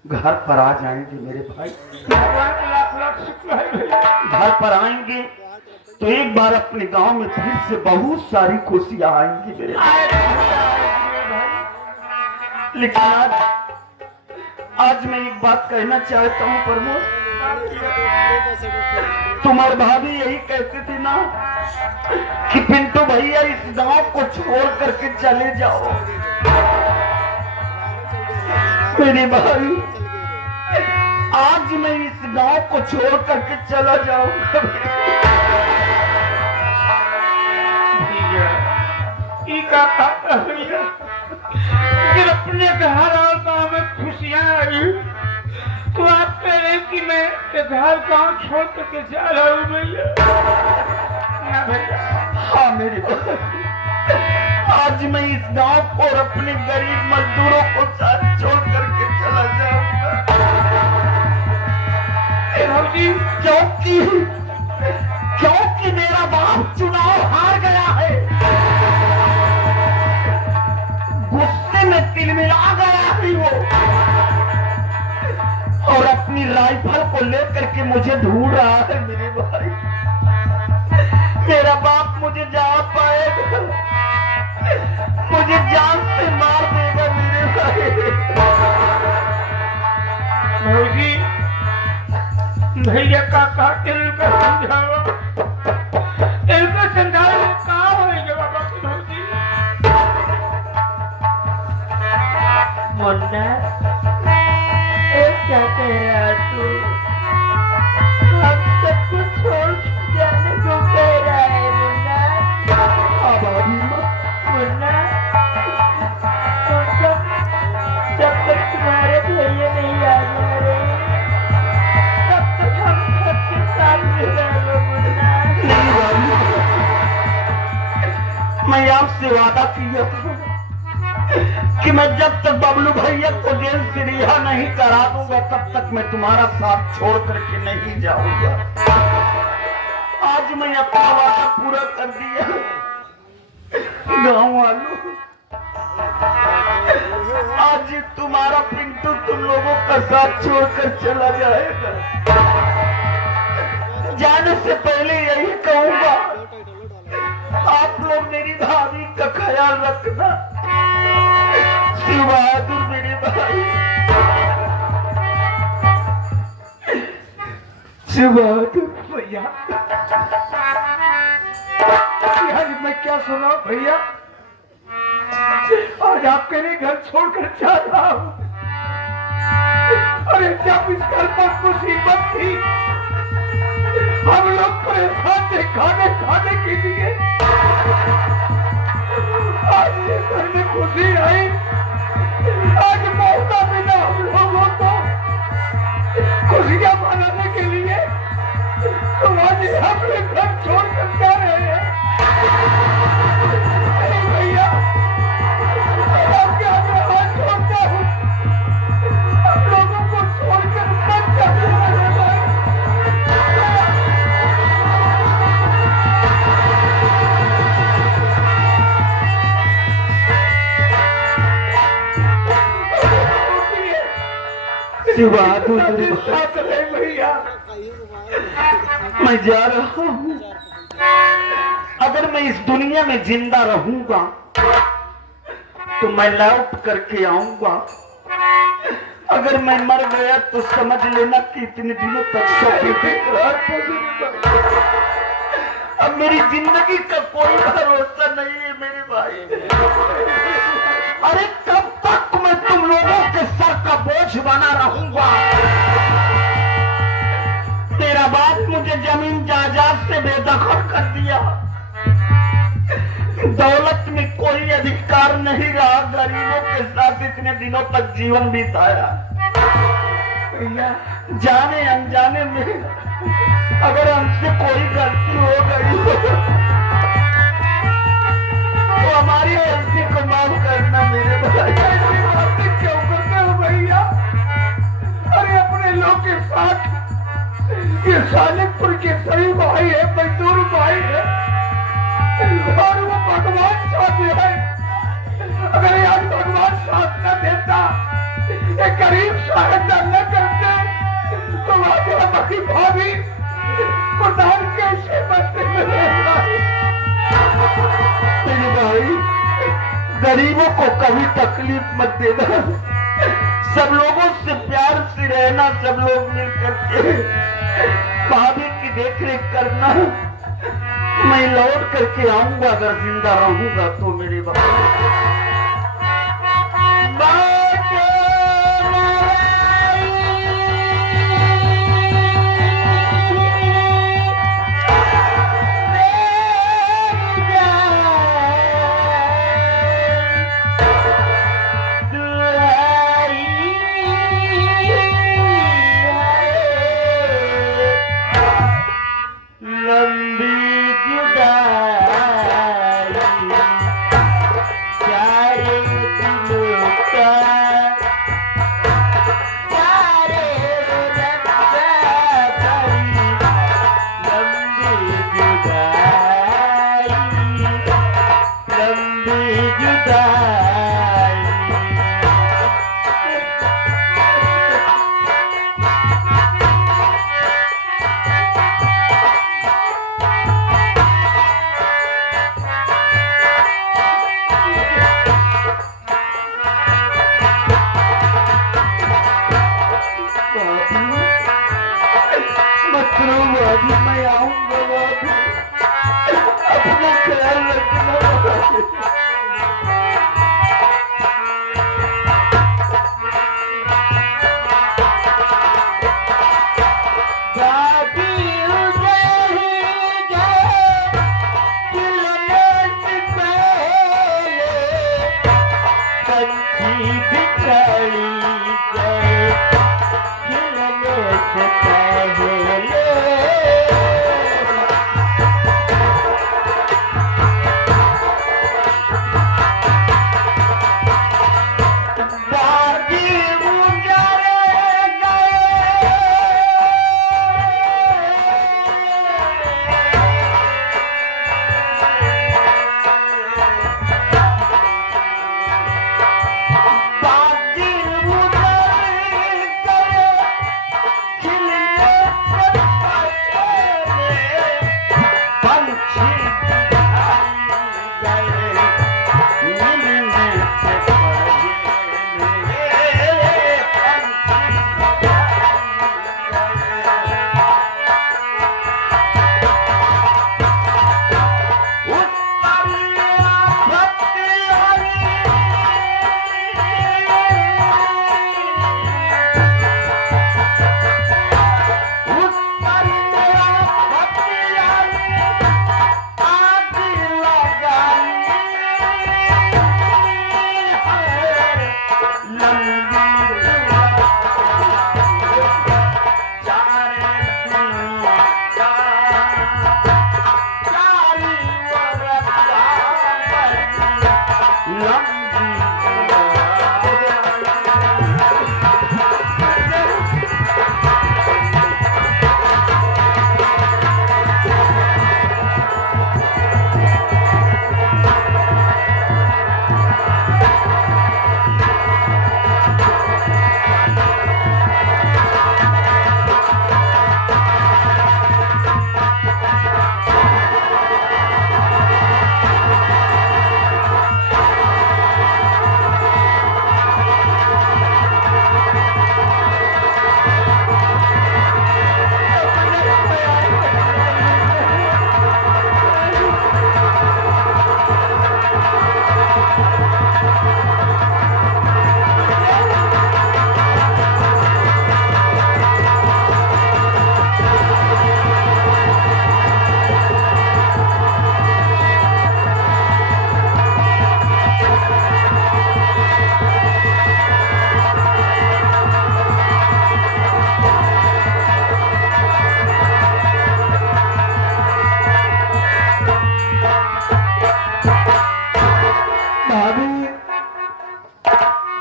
घर पर आ जाएंगे मेरे भाई। भगवान को लाख लाख शुक्र है भैया। घर पर आएंगे तो एक बार अपने गांव में फिर से बहुत सारी खुशियां आएंगी मेरे भाई। आए भाई। लेकिन आज मैं एक बात कहना चाहता हूँ प्रमोद, तुम्हारे भाभी यही कहते थे ना कि पिंटू भैया इस गांव को छोड़ करके चले जाओ। मेरे भाई आज मैं इस गांव को छोड़ करके चला जाऊंगा। फिर अपने घर और गाँव में खुशियाँ आई तो आप कह रहे कि मैं घर गाँव छोड़ करके जा रहा हूँ भैया। ना भैया। हाँ मेरे भाई आज मैं इस गांव को और अपने गरीब मजदूरों को साथ छोड़ करके चला जाऊंगा। क्योंकि मेरा बाप चुनाव हार गया है, गुस्से में तिलमिला गया है वो, और अपनी राइफल को लेकर के मुझे ढूंढ रहा है मेरे भाई। मेरा बाप मुझे जा पाएगा, मुझे जान से मार देगा मेरे भाई। भौजी भैया का इनका समझाओ, इनका समझाओ कहाँ होएगा बाबा की भौजी। मुन्ना क्या कह रहा तू? हम सब कुछ छोड़ जाने को कह रहा है मुन्ना। मुन्ना जब तक तुम्हारे भैया नहीं आ जा रहे तब तक हम सबके आपसे वादा किया था कि मैं जब तक बबलू भैया को जेल से रिहा नहीं करा दूंगा तब तक मैं तुम्हारा साथ छोड़ करके नहीं जाऊंगा। आज मैं अपना वादा पूरा कर दिया। गांव वालों, आज तुम्हारा पिंटू तुम लोगों का साथ छोड़कर चला जाएगा। जाने से पहले यही कहूंगा, आप लोग मेरी भाभी का ख्याल रखना। शिव बहादुर मेरे भाई, शिव बहादुर भैया, आज मैं क्या सुना भैया, आज आप मेरे घर छोड़कर जा रहा हूँ। अरे जब इस घर पर मुसीबत थी, हम लोग परेशान थे खाने के लिए। आज ये घर में खुशी आई, आज मौका मिला हम लोगों को खुशियां मनाने के लिए, तो आज हम लोग घर छोड़कर जा रहे हैं। अरे भैया, आपके आगे हाथ जोड़ता हूँ, हम लोगों को छोड़कर मत जाना भाई। शिव बहादुर भैया, मैं जा रहा हूँ। अगर मैं इस दुनिया में जिंदा रहूंगा तो मैं लौट करके आऊंगा। अगर मैं मर गया तो समझ लेना कि इतने दिनों तक अब मेरी जिंदगी का कोई भरोसा नहीं है मेरे भाई। अरे कब तक मैं तुम लोगों के सर का बोझ बना रहूंगा। तेरा बाप मुझे जमीन जायदाद से बेदखल कर दिया, दौलत में कोई अधिकार नहीं रहा, गरीबों के साथ इतने दिनों तक जीवन बिताया। जाने अनजाने में अगर हमसे कोई गलती हो गई तो हमारी गलती को माफ करना मेरे भाई। ऐसी बातें क्यों करते हो भैया? अरे अपने लोग के साथ ये सालिकपुर के सभी भाई है, मजदूर भाई है, और वो भगवान साथ है। अगर आज भगवान साथ न देता, ये गरीब सहायता न करते, तो आज हमारी भाभी प्रधान कैसे बचते मेरे भाई। गरीबों को कभी तकलीफ मत देना, सब लोगों से प्यार से रहना, सब लोग मिल करके भाभी की देखरेख करना। मैं लौट करके आऊंगा अगर जिंदा रहूंगा तो मेरे मैं आऊंगा अपना ख्याल रखना।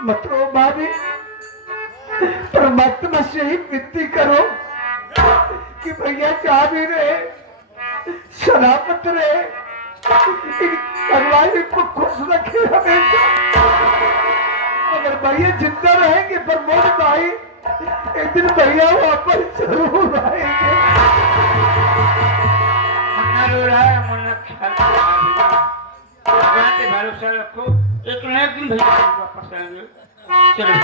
मत रो भाभी, पर मत बस यही विनती करो कि भैया चाह भी रहे, सलामत रहे, भगवान इनको खुश रखे हमेशा। अगर भैया जिंदा रहेंगे प्रमोद भाई, एक दिन भैया वापस जरूर आएंगे। भगवान पे भरोसा रखो, एक न एक दिन भैया वापस आएंगे। चलो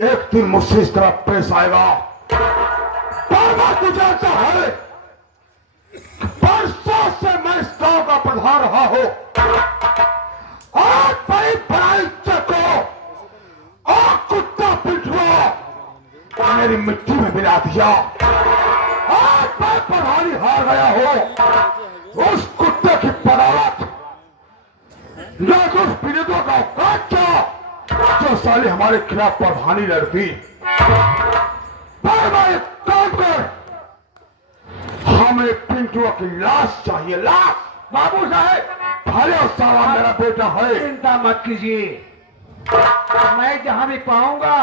एक दिन मुझसे इस तरह पेश आएगा। बार तुझे है परसों से मैं इस गांव का प्रधान रहा हूं, आज बड़ी बड़ाई चको और कुत्ता पिटवा मेरी मिट्टी में मिला दिया। आज मैं प्रधानी हार गया हूं, उस कुत्ते की बदौलत न तो उस पीड़ितों का औकात क्या जो साले हमारे खिलाफ प्रधानी लड़ती, पर मैं काम कर, हमें पिंटुआ की लाश चाहिए, लाश। बाबू साहब भले और साला मेरा बेटा है, चिंता मत कीजिए, मैं जहां भी पाऊंगा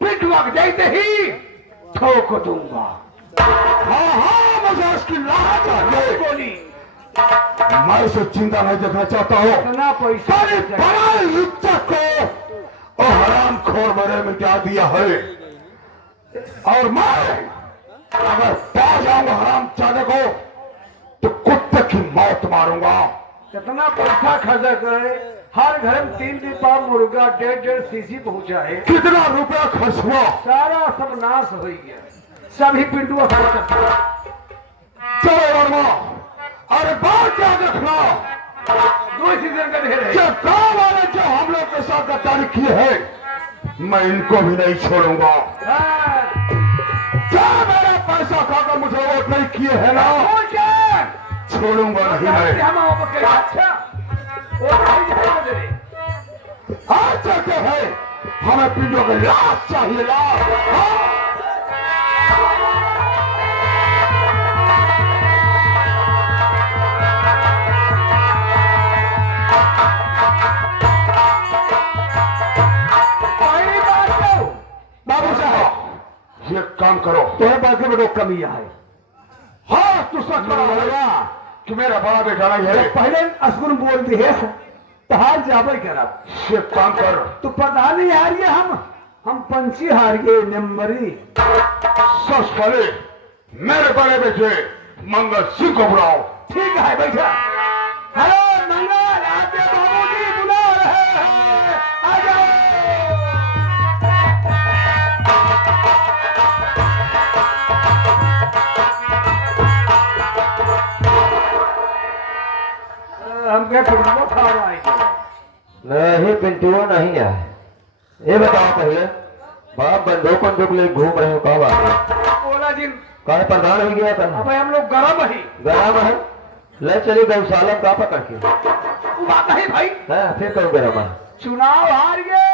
पिंटुआ को देखते ही ठोक दूंगा। हाँ हाँ मुझे उसकी लाश चाहिए। बोली मैं उसे जिंदा नहीं देखना चाहता हूँ। इतना पैसा बड़ा इज्जत को और हराम खोर मेरे में क्या दिया है, और मैं अगर पा जाऊंगा हराम चादे को तो कुत्ते की मौत मारूंगा। कितना पैसा खर्च करे, हर घर में 3 डिब्बा मुर्गा 1.5 सीसी पहुंचा है। कितना रुपया खर्च हुआ? सारा सब नाश हो गया, सभी पिंडुआ खर्च। चलो वर्मा, अरे बात क्या देखना, 2 सीजन का ढेर है। जो गांव वाले जो हम लोग के साथ गद्दारी किए हैं, मैं इनको भी नहीं छोड़ूंगा। हाँ, क्या मेरा पैसा खाकर मुझे वोट नहीं किए है ना, छोड़ूंगा नहीं मैं। हम वापस करें। अच्छा वो भाई जाएगा तेरे। आज चलते हैं, हमें पिंडों के लाश चाहिए, लाश। हाँ। बाबू साहब, ये काम करो, तुम्हें बाकी में कमी है। हाँ तू सच बोलेगा कि मेरा बड़ा बेटा नहीं है। पहले असगुन बोल दी है तहार जाबे करब। ये काम कर, तो पता नहीं हारिए, हम पंछी हारिए नंबरी। सच करे मेरे बड़े बेटे मंगल सिंह को बुलाओ। ठीक है बैठा। हेलो मंगल, आपके बाबूजी बुला रहे हैं, आ जाओ। हम क्या पिंडुआ खा रहा है? नहीं पिंटुआ नहीं आए। ये बताओ पहले, बाप बंदूक ले घूम रहे हो, कब आए? बोला जी कहा प्रधान हो गया था? अब हम लोग गरम ही। गरम है, ले चली गौशाला का पकड़ के। बात है भाई, हाँ फिर करूँ गरम है, चुनाव हार गए,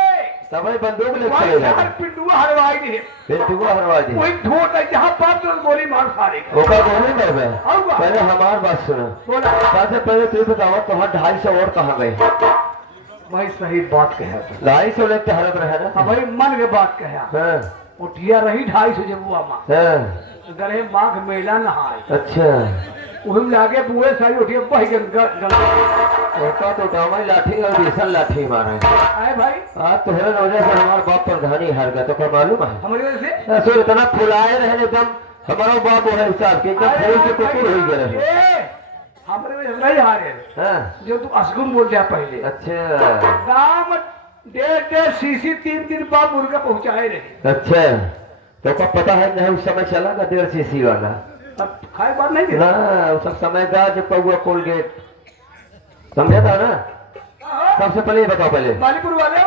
तब बंदूक ले चले जाए। पिंडुआ हरवाई नहीं, पिंटुआ हरवा दी। कोई ठोट है जहाँ पर तुरंत गोली मार खारेगा। ओका गोली कर बे। और बात? पहले हमार बात सुनो। बोला सबसे पहले तू बताओ, तुम्हारा 250 और कहाँ गए? भाई सही बात कहा था। 250 लेते हरत रहे ना। हाँ भाई मन के बात कहा। हाँ उठिया रही 250 जब हुआ माँ हाँ। गरे माघ मेला नहाए, अच्छा उहम लागे बुए सारी उठिया बह गल। ओका तो गाँव लाठी और बीसन लाठी मारे। आए भाई आज तुम्हारे वजह से हमारे बाप प्रधानी हार गया, तो क्या मालूम है? हमारी वजह से ऐसे इतना फुलाए रहे एकदम, हमारा बाप वो है हिसाब के एकदम फूल के कुकुर हो गए रहे। हमारे वजह से नहीं हारे, हाँ जो तू असगुन बोल दिया पहले। अच्छा गाँव 1.5 सीसी 3 बाद मुर्गा पहुंचाए रहे। अच्छा, तो क्या पता है नहीं उस समय चला था 1.5 सीसी वाला? अब खाए बात नहीं ना उस समय था जब कौआ कोलगेट, समझा था ना? सबसे पहले ये बताओ, पहले बालीपुर वाले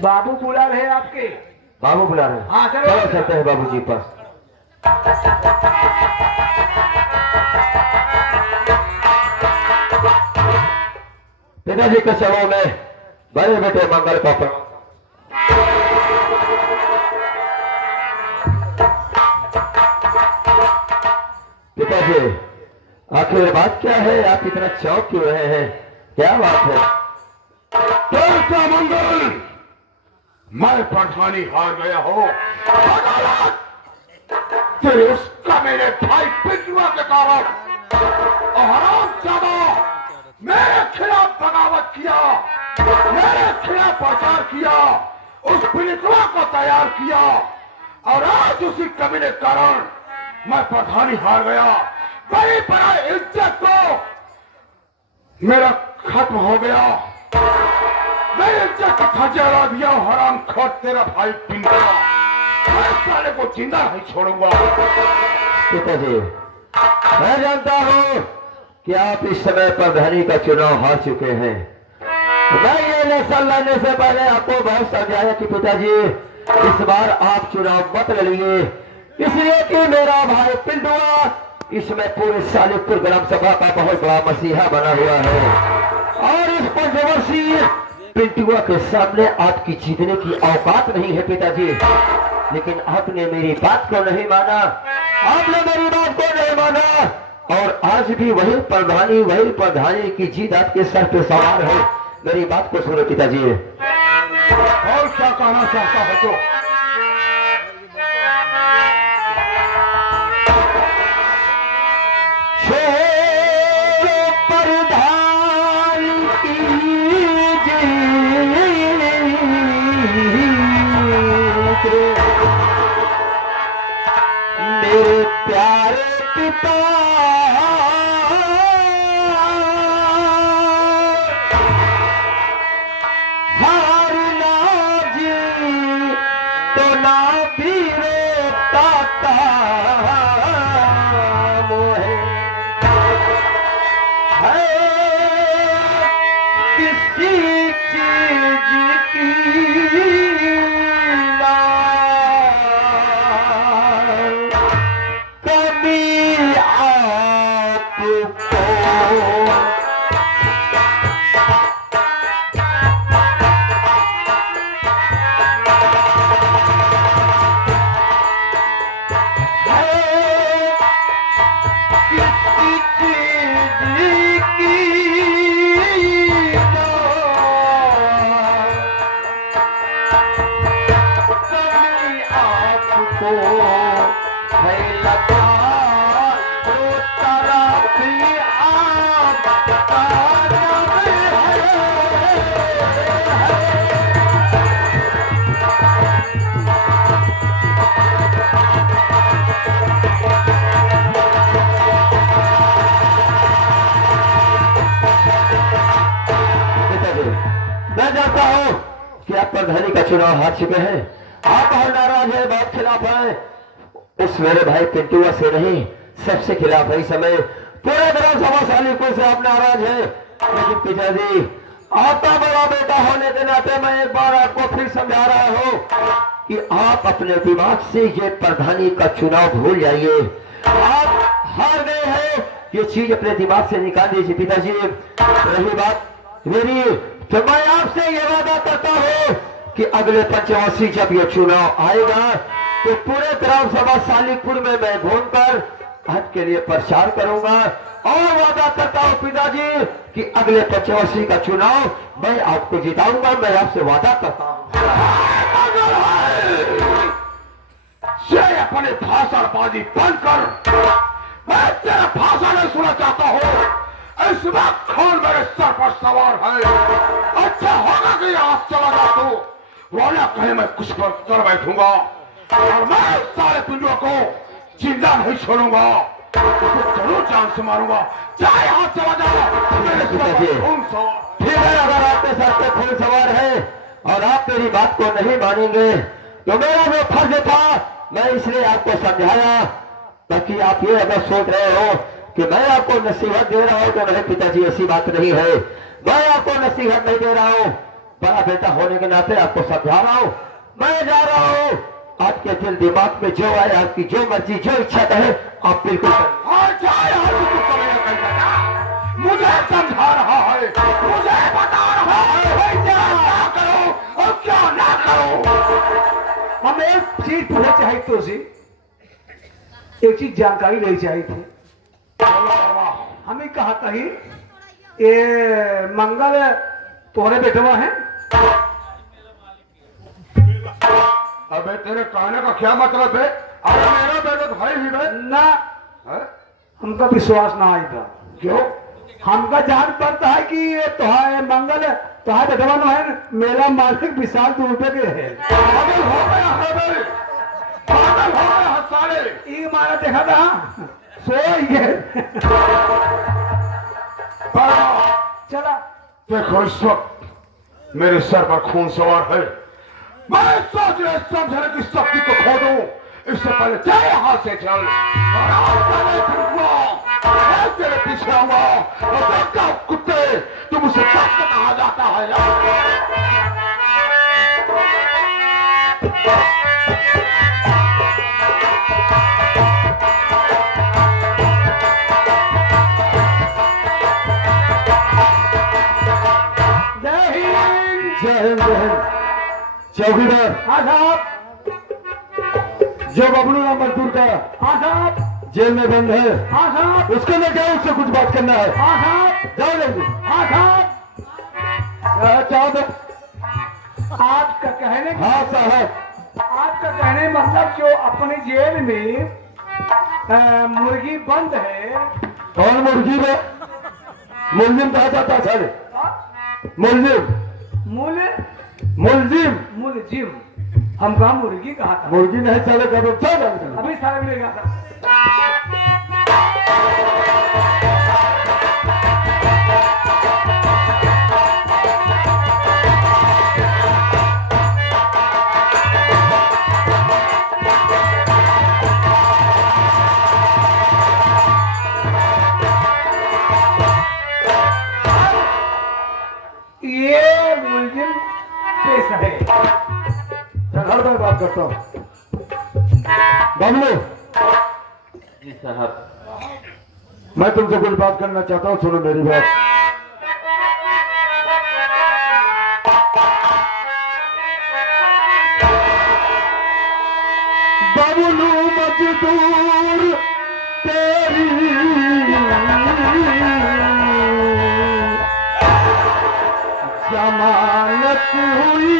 बाबू बुला रहे आपके। बाबू बुला रहे हैं। हाँ, चलो। चलो चलते हैं बाबूजी के पास। पिताजी के शवों में बड़े बेटे मंगल का पिताजी, आखिर बात क्या है? आप इतना चौंक क्यों रहे हैं? क्या बात है? कैसा मंगल, मैं प्रधानी हार गया हो तेरे उसका मेरे भाई पिंडुआ के कारण। और हरामजादा मेरे खिलाफ बगावत किया, मेरे खिलाफ प्रचार किया, उस पिंडुआ को तैयार किया, और आज उसी कमी के कारण मैं प्रधानी हार गया। बड़ी बड़ा इज्जत तो मेरा खत्म हो गया, मैं इज्जत की खजाना दिया। हराम खोर तेरा भाई पिंडुआ, मैं साले को जिंदा नहीं छोड़ूंगा। पिताजी, मैं जानता हूँ कि आप इस समय प्रधानी का चुनाव हार चुके हैं। मैं ये इलेक्शन लड़ने से पहले आपको बहुत समझाया कि पिताजी इस बार आप चुनाव मत लड़िए, इसलिए कि मेरा भाई पिंडुआ इसमें पूरे सालिकपुर ग्राम सभा का बहुत बड़ा मसीहा बना हुआ है, और इस पंचवर्षीय पिंटुआ के सामने आपकी जीतने की औकात नहीं है पिताजी। लेकिन आपने मेरी बात को नहीं माना, आपने मेरी बात को नहीं माना, और आज भी वही प्रधानी की जीत आपके सर पे सवार है। मेरी बात को सुनो पिताजी। और क्या कहना चाहता है तो? मेरे प्यारे पिता तो ना भी रोता मोहे है किसी चीज की कमी आपको मैं जानता हूँ कि आप प्रधानी का चुनाव हार चुके हैं। आप बहुत नाराज है, बहुत खिलाफ है। उस मेरे भाई पिंटुआ से नहीं, सबसे खिलाफ है। इस समय पूरे तरह सभाशाली को से आप नाराज है। लेकिन पिताजी, आपका बड़ा बेटा होने के नाते मैं एक बार आपको फिर समझा रहा हूँ कि आप अपने दिमाग से ये प्रधानी का चुनाव भूल जाइए। आप हार गए हैं, ये चीज अपने दिमाग से निकाल दीजिए। पिताजी, रही बात मेरी, तो मैं आपसे ये वादा करता हूँ कि अगले पंचवार्षिक जब ये चुनाव आएगा तो पूरे ग्राम सभा सालिकपुर में मैं घूमकर हट के लिए प्रचार करूंगा और वादा करता हूँ पिताजी कि अगले पंचवार्षिक का चुनाव मैं आपको जिताऊंगा। मैं आपसे वादा करता हूँ। अपने भाषणबाजी बंद कर। मैं तेरा भाषण नहीं सुनना चाहता हूँ। इस वक्त खून मेरे सर पर सवार है। अच्छा होगा कि आप चला जा तो वाला कहे मैं कुछ कर बैठूंगा और मैं सारे पिंडुओं को जिंदा नहीं छोड़ूंगा। जरूर जान से मारूंगा। चाहे हाथ चला जाओ मेरे सर पर खून सवार। ठीक है, अगर आपके सर पे खून सवार है और आप मेरी बात को नहीं मानेंगे तो मेरा जो फर्ज था मैं इसलिए आपको समझाया, ताकि आप ये अगर सोच रहे हो कि मैं आपको नसीहत दे रहा हूं तो नहीं पिताजी, ऐसी बात नहीं है। मैं आपको नसीहत नहीं दे रहा हूं, बड़ा बेटा होने के नाते आपको समझा रहा हूं। मैं जा रहा हूं, आपके दिल दिमाग में जो आए, आपकी जो मर्जी जो इच्छा कहे आप बिल्कुल करें। मुझे समझा रहा है, मुझे बता रहा है क्या करो और क्या ना करो। हम एक चीज पूछना चाहिए तो सी, एक चीज जानकारी लेनी चाहिए थी। हमें कहा था ही ये मंगल तोहरे बेटवा है। अबे तेरे कहने का क्या मतलब है? अरे मेरा बेटा तो भाई ही है ना, हमका विश्वास ना आई था। क्यों? हमका जान पड़ता है कि ये तुम्हारे मंगल तुम्हारे बेटवा है, मेरा मालिक विशाल दुबे के है। पागल हो गया है बे, पागल हो गया है साले। ये मारा देखा था सो ये चला। देखो इस वक्त मेरे सर पर खून सवार है। मैं सोच रहे समझने की शक्ति को खो दूं, इससे पहले तेरे हाथ से चल और मैं तेरे पीछे आऊंगा और देखता हूं कुत्ते तुम उसे कैसे कहा जाता है यार। चौकीदार, हाँ साहब। जो बबलू राम मजदूर का हाँ साहब। जेल में बंद है, हाँ साहब। उसको लेके आओ, उससे कुछ बात करना है। हाँ साहब। जाओ जल्दी। हाँ साहब। चाहो आपका कहने हाँ साहब, आपका कहने मतलब जो अपनी जेल में मुर्गी बंद है। कौन मुर्गी में? मुलजिम कहा जाता है सारे। मुलजिम मुलजिम मुलजिम हम कहा मुर्गी कहा था। मुर्गी नहीं चले करो। अभी सारा मिलेगा था। बबलू, जी साहब। मैं तुमसे कुछ बात करना चाहता हूँ, सुनो मेरी बात। बबलू मजदूर तेरी जमानत हुई,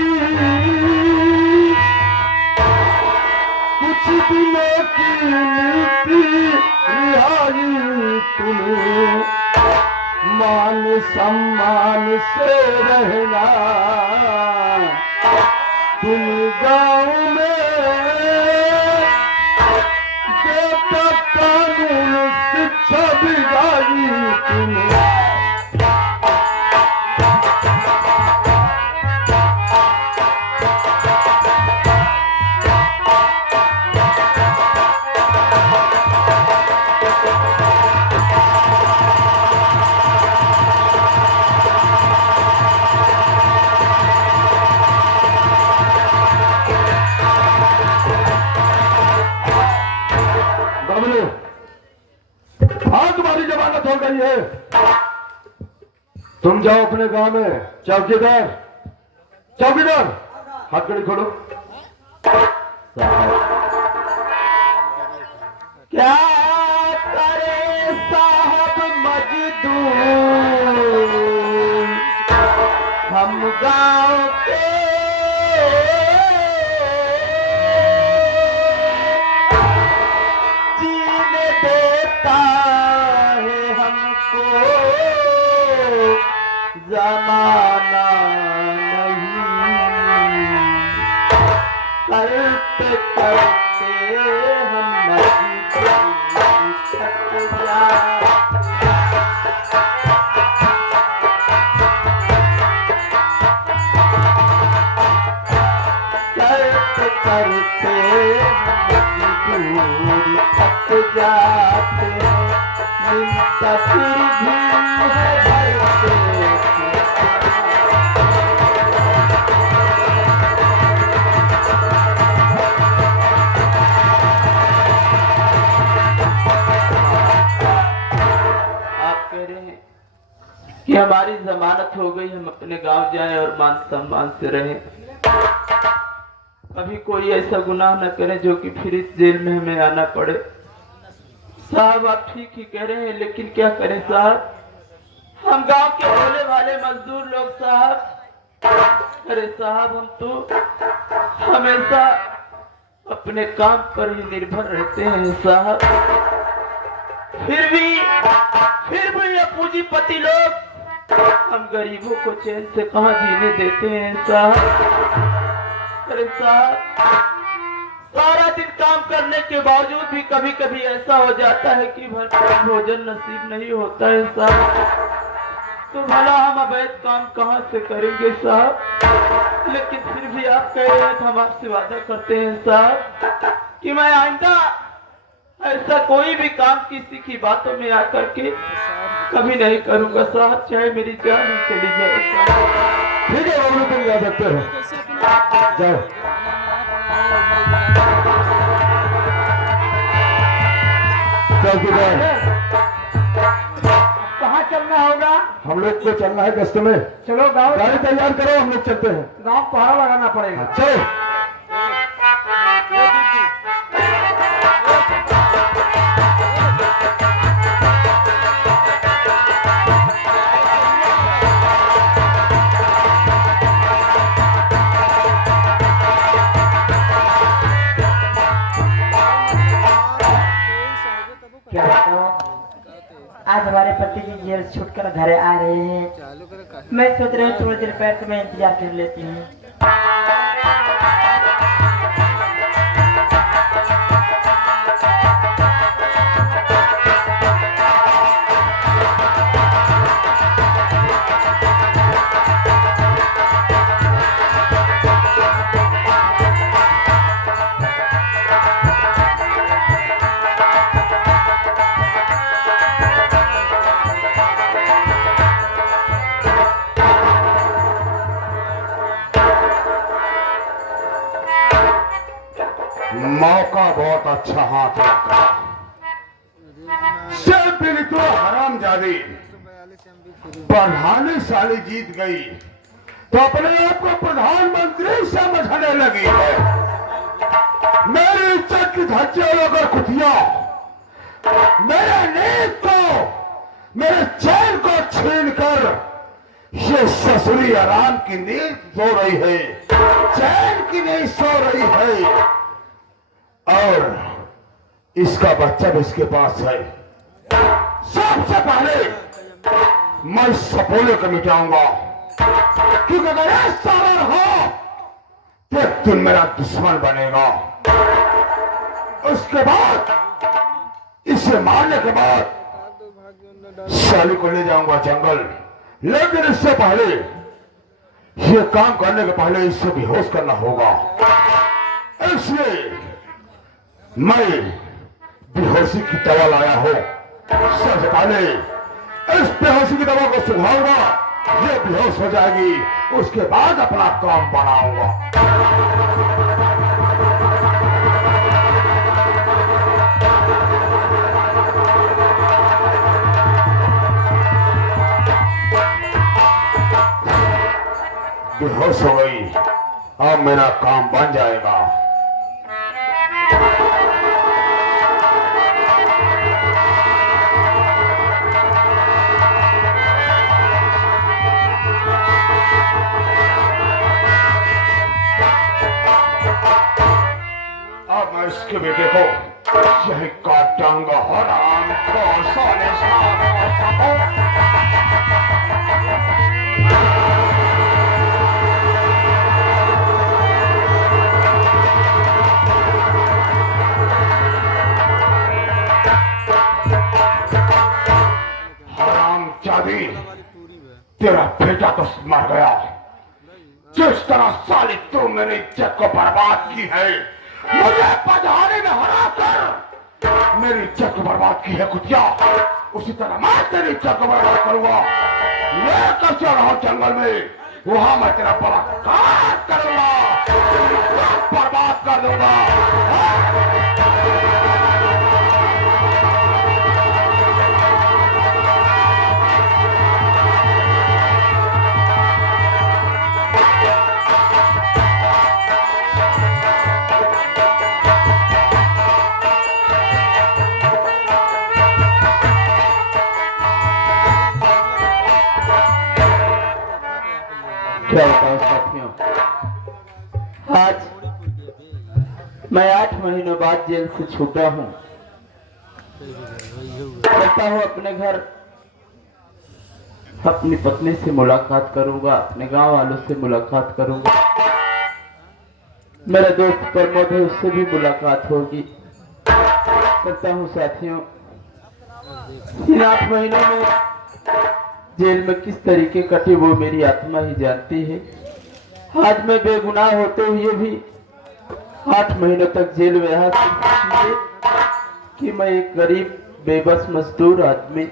कुछ दिनों की मिलती रिहाई तुम्हें, मान सम्मान से रहना तुम गाँव में, देता कानून शिक्षा दिलाई तुम्हें। हाँ, तुम्हारी जमानत हो गई है, तुम जाओ अपने गांव में। चौकीदार, चौकीदार हथकड़ी खोलो। क्या करे साहब मजदूर हम गांव के, जीने देता है हमको जमाना नहीं, करते करते हम मजबूर थक जाए। करते करते मजबूर थक जाते हैं, मिलता फिर भी है भरते। आप कह रहे हैं कि हमारी जमानत हो गई, हम अपने गांव जाएं और मान सम्मान से रहें, कभी कोई ऐसा गुनाह न करें जो कि फिर इस जेल में हमें आना पड़े। साहब आप ठीक ही कह रहे हैं, लेकिन क्या करें साहब, हम गांव के भोले भाले मजदूर लोग साहब। अरे साहब हम तो हमेशा अपने काम पर ही निर्भर रहते हैं साहब, फिर भी ये पूंजीपति लोग हम गरीबों को चैन से कहाँ जीने देते हैं साहब। अरे साहब सारा दिन काम करने के बावजूद भी कभी कभी ऐसा हो जाता है कि भरपूर भोजन नसीब नहीं होता है साहब, तो भला हम अवैध काम कहाँ से करेंगे साहब। लेकिन फिर भी आप कह रहे हैं तो हम आपसे वादा करते हैं साहब कि मैं आइंदा ऐसा कोई भी काम किसी की बातों में आकर के कभी नहीं करूंगा साहब, चाहे मेरी जान ही चली जाए साहब। ठीक है बबलू, तुम जा सकते हो, जाओ। चौकीदार, कहाँ चलना होगा? हम लोग को चलना है गश्त में। चलो गाँव, गाड़ी तैयार करो, हम लोग चलते हैं। गाँव पहरा लगाना पड़ेगा। चलो। क्या बताऊं, आज हमारे पति जी जेल छूटकर घर आ रहे हैं, मैं सोच रही हूँ थोड़ी देर पैर में इंतजार कर लेती हूँ। मौका बहुत अच्छा हाथ लगा। सिर्फ तो हरामजादी प्रधानशाली जीत गई तो अपने आप को प्रधानमंत्री समझने लगी है। मेरी इज्जत की धज्जियां लेकर कुतिया मेरे नींद को, मेरे चैन को छीन कर ये ससुरी आराम की नींद सो रही है, चैन की नहीं सो रही है। और इसका बच्चा भी इसके पास है। सबसे पहले मैं इस सपोले को मिटाऊंगा, क्योंकि अगर ये सारा रहा तो तुम मेरा दुश्मन बनेगा। उसके बाद इसे मारने के बाद साली को ले जाऊंगा जंगल, लेकिन इससे पहले ये काम करने के पहले इससे बेहोश करना होगा। इसलिए मैं बेहोशी की दवा लाया हूं। सबसे पहले इस बेहोशी की दवा को सुखाऊंगा, ये बेहोश हो जाएगी, उसके बाद अपना काम बनाऊंगा। बेहोश हो गई, अब मेरा काम बन जाएगा। अब मैं इसके बेटे को यही काटाऊंगा। हराम खोर साले हरामजादी, तेरा बेटा तो मर गया। जिस तरह साली तू मेरी इज्जत को बर्बाद की है, मुझे पधारे में हरा कर मेरी इज्जत को बर्बाद की है कुतिया, उसी तरह मैं तेरी इज्जत को बर्बाद करूंगा। लेकर चल रहा हूं जंगल में, वहां मैं तेरा बड़ा काट करूंगा, बर्बाद कर दूंगा। क्या बताओ साथियों, आज मैं 8 महीनों बाद जेल से छूटा हूँ। चलता हूँ अपने घर, अपनी पत्नी से मुलाकात करूंगा, अपने गांव वालों से मुलाकात करूंगा, मेरा दोस्त प्रमोद है उससे भी मुलाकात होगी। चलता हूँ साथियों, इन 8 महीनों में जेल में किस तरीके कटी वो मेरी आत्मा ही जानती है। आज मैं बेगुनाह होते हुए भी 8 महीनों तक जेल में रहा, कि मैं एक गरीब बेबस मजदूर आदमी।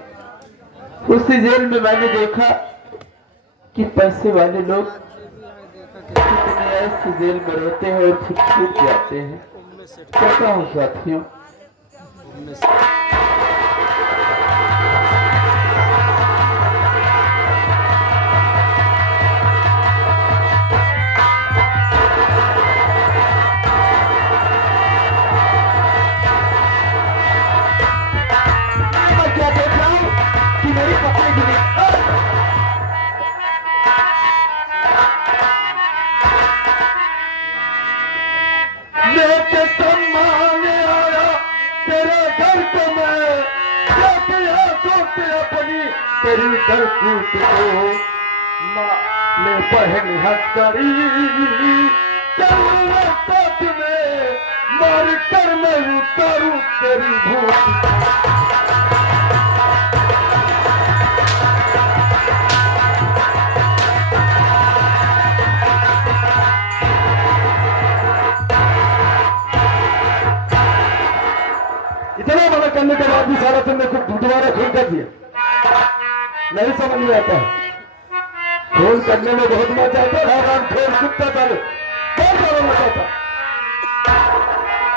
उसी जेल में मैंने देखा कि पैसे वाले लोग कितने ऐसे जेल में रहते हैं और फिर छूट जाते हैं। कहता हूँ साथियों, तेरी करतूत को माँ पहन हथकड़ी, साथ में मार कर मैं उतारू तेरी भूत। इतना मना करने के बाद भी सारा तुमने दोबारा खून कर दिया। नहीं समझ में आता, खून करने में बहुत मजा आता है। खून कुत्ता चालू कौन चालू मचा था?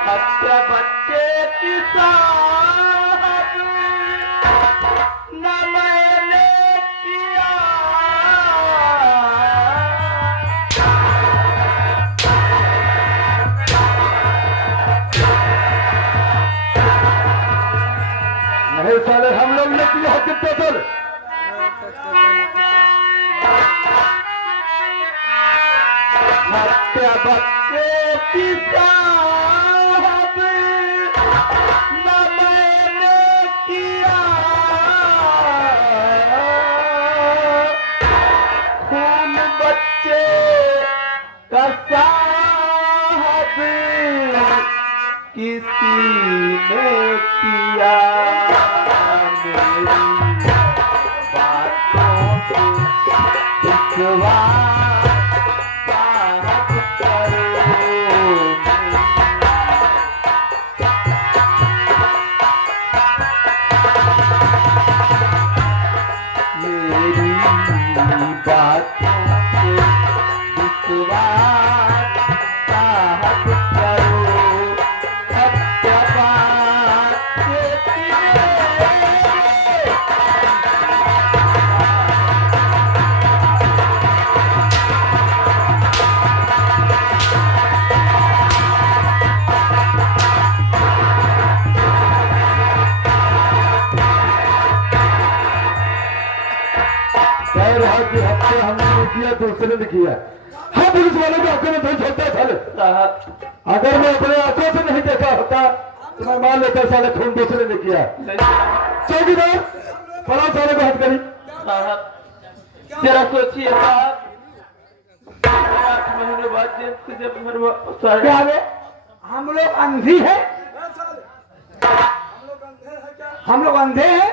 हत्या बच्चे की साहब न मैंने किया। नहीं साले हम लोग ने किया कितने सर हत्या बच्चे की साहब न मैंने किया। खून बच्चे का साहब किसी ने किया। मेरी बातों को विश्वास हफ्ते हमने किया दूसरे ने किया। हाँ पुलिस वाले को अपने नहीं छोड़ता साले। अगर मैं अपने आंखों से नहीं देखा होता तो मैं मान लेता साले खून दूसरे ने किया। चौकीदार बड़ा साले को हट करी। जरा सोचिए साहब, 8 महीने बाद जेल से जब घर वापस आए। क्या है? हम लोग अंधी है? हम लोग अंधे हैं?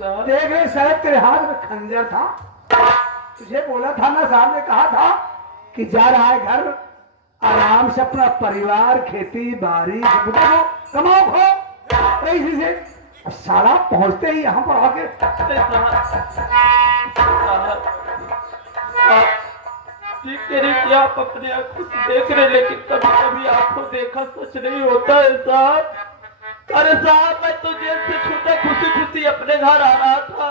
देख रहे शायद तेरे हाथ में खंजर था। तुझे बोला था ना, साहब ने कहा था कि जा रहा है घर, आराम से अपना परिवार, खेती बाड़ी कमाओ खो। इसी से साला पहुंचते ही यहाँ पर आके ठीक कह रहे कि आप अपने आंखों से देख रहे, लेकिन कभी कभी आंखों देखा सच नहीं होता है साहब। अरे साहब, मैं तो जेल से छूटा खुशी खुशी अपने घर आ रहा था।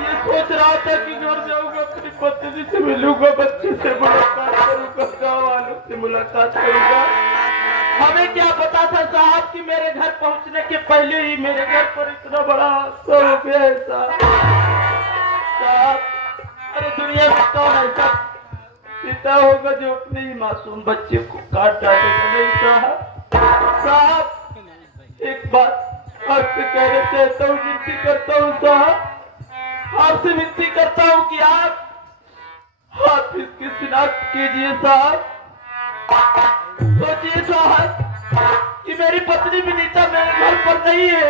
ये सोच रहा था कि घर जाऊंगा, अपनी पत्नी से मिलूंगा, बच्चे से मुलाकात करूंगा, गाँव वालों से मुलाकात करूंगा। हमें क्या पता था साहब कि मेरे घर पहुंचने के पहले ही मेरे घर पर इतना बड़ा हादसा हो गया है साहब। अरे दुनिया में कौन ऐसा पिता होगा जो अपने ही मासूम बच्चे को काट डालेगा? नहीं साहब, एक बात आपसे कहना चाहता हूँ, विनती करता हूँ साहब, आपसे विनती करता हूँ कि आप इसकी शिनाख्त कीजिए साहब। सोचिए साहब कि मेरी पत्नी विनीता मेरे घर पर नहीं है,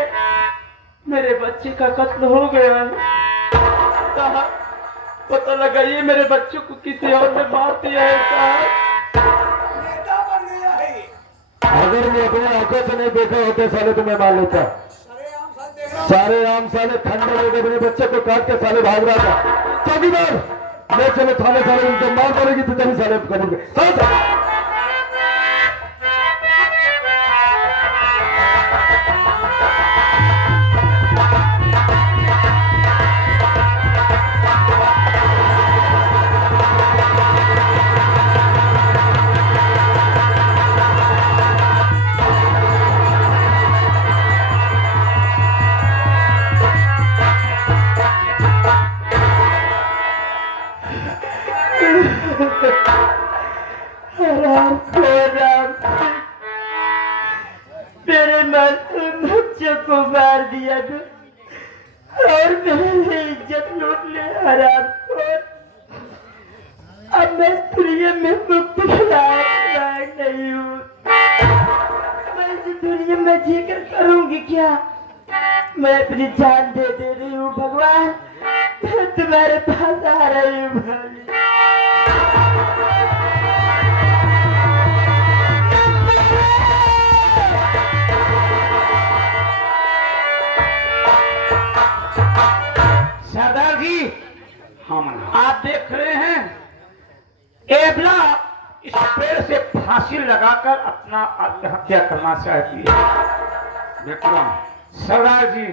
मेरे बच्चे का कत्ल हो गया है साहब। पता लगाइए मेरे बच्चों को किसी और ने मार दिया है साहब। अगर मैं अपने आंखों से नहीं देखा होता साले तो मैं मान लेता। सारे आम साले ठंडे लोग अपने बच्चे को काट के साले भाग रहा था। चौकीदार ले चलो थाने, साले उनको मार पड़ेगी तो तभी साले कबूल कर। मेरे मासूम बच्चों को मार दिया और मेरी इज्जत लूट ले हराम खोर। अब मैं दुनिया में मुक्त नहीं हूँ। मैं इस दुनिया में जीकर करूंगी क्या? मैं अपनी जान दे रही हूँ भगवान, मैं तुम्हारे पास आ रही हूँ भाई। सरदार जी, आप देख रहे हैं एबला इस पेड़ से फांसी फांसी लगाकर अपना आत्महत्या करना चाहती है। विक्रम, सरदार जी,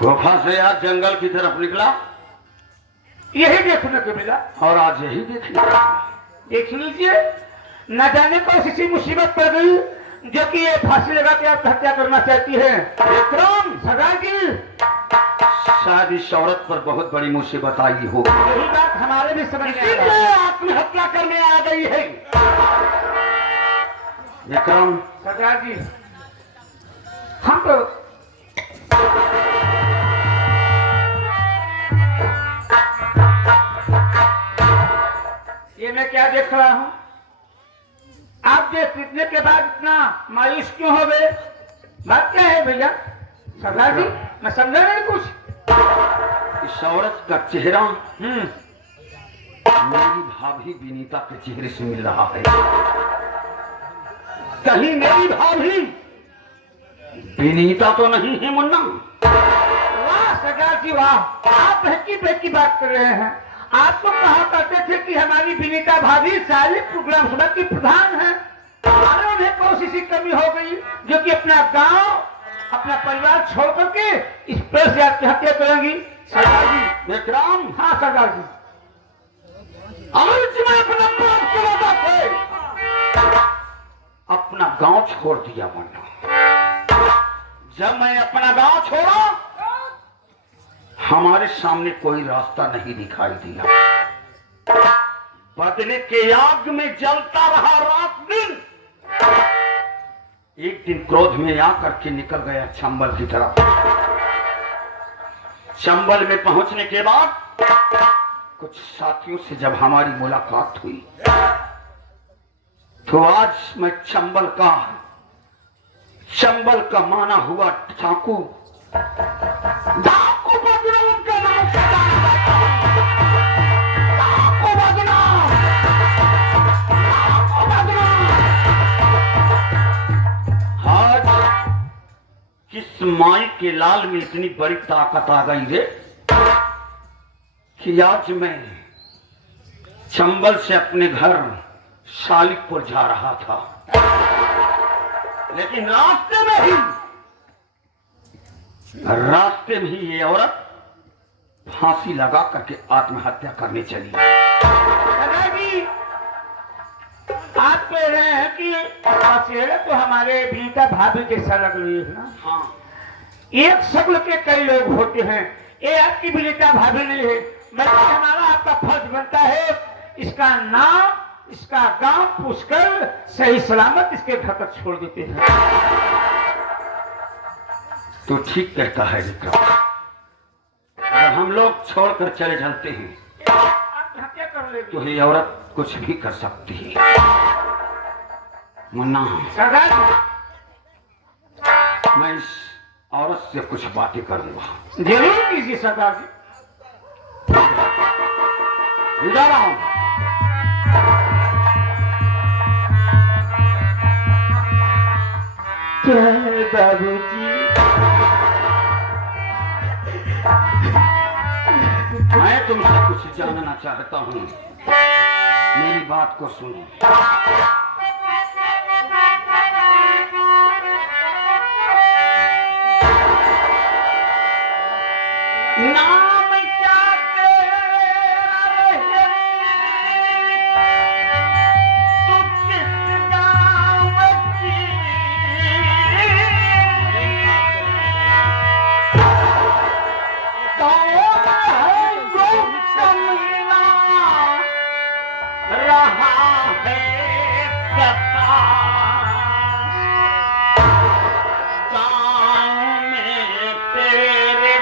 गुफा से आज जंगल की तरफ निकला यही देखने को मिला। और आज यही देखने को मिला। देख लीजिए, न जाने कौन सी मुसीबत पड़ गई जो कि ये फांसी लगा के आत्महत्या करना चाहती है। विक्रम, सरदार जी, शायद इस औरत पर बहुत बड़ी मुसीबत आई होगी। यही बात हमारे भी समझ में आ रहा है। इसलिए आत्महत्या करने आ गई है। विक्रम, सरदार जी, हम तो ये मैं क्या देख रहा हूँ? आप देखने के बाद इतना मायूस क्यों हो गए? बात क्या है भैया? सरदार जी, मैं समझा नहीं कुछ। इस औरत का चेहरा मेरी भाभी विनीता के चेहरे से मिल रहा है। कहीं मेरी भाभी विनीता तो नहीं है मुन्ना? वाह सरदार जी वाह, आप बहकी बात कर रहे हैं। आप तो कहा करते थे कि हमारी विनीता भाभी सालिक प्रोग्राम सभा की प्रधान है। उन्हें कौन सी कमी हो गई जो कि अपना गांव, अपना परिवार छोड़ करके इस पर से आत्महत्या करेंगी? सरदार जी, विक्रम, हाँ सरदार जी, आज मैं अपना बाप के वजह से अपना गांव छोड़ दिया मुन्ना। जब मैं अपना गांव छोड़ा, हमारे सामने कोई रास्ता नहीं दिखाई दिया। बदले के आग में जलता रहा रात दिन। एक दिन क्रोध में आकर के निकल गया चंबल की तरफ। चंबल में पहुंचने के बाद कुछ साथियों से जब हमारी मुलाकात हुई तो आज मैं चंबल का माना हुआ डाकू बदनाम का नाम से जाना जाता है। डाकू बदनाम। आज किस माई के लाल में इतनी बड़ी ताकत आ गई रे कि आज मैं चंबल से अपने घर शालिकपुर जा रहा था, लेकिन रास्ते में ही ये औरत फांसी लगा करके आत्महत्या करने चली। सरदार जी, आप कह रहे हैं कि चेहरा तो हमारे विनीता भाभी जैसा लग रही है ना? हाँ, एक शक्ल के कई लोग होते हैं, ये आपकी विनीता भाभी नहीं है। बल्कि हमारा आपका फर्ज बनता है इसका नाम, इसका गांव पूछकर सही सलामत इसके घर तक छोड़ देते हैं। तो ठीक कहता है विक्रम। अगर हम लोग छोड़कर चले जाते हैं आत्महत्या कर ले तो ये औरत कुछ भी कर सकती है। मुन्ना, सरदार जी, मैं इस औरत से कुछ बातें करूंगा। जरूर कीजिए सरदार जी। जा रहा हूं। क्या है बाबूजी? मैं तुमसे कुछ जानना चाहता हूं, मेरी बात को सुनो। नाम क्या तेरा रहे, तू किस गाँव की? कौन है जो कमीना रहा है सता? गाँव में तेरे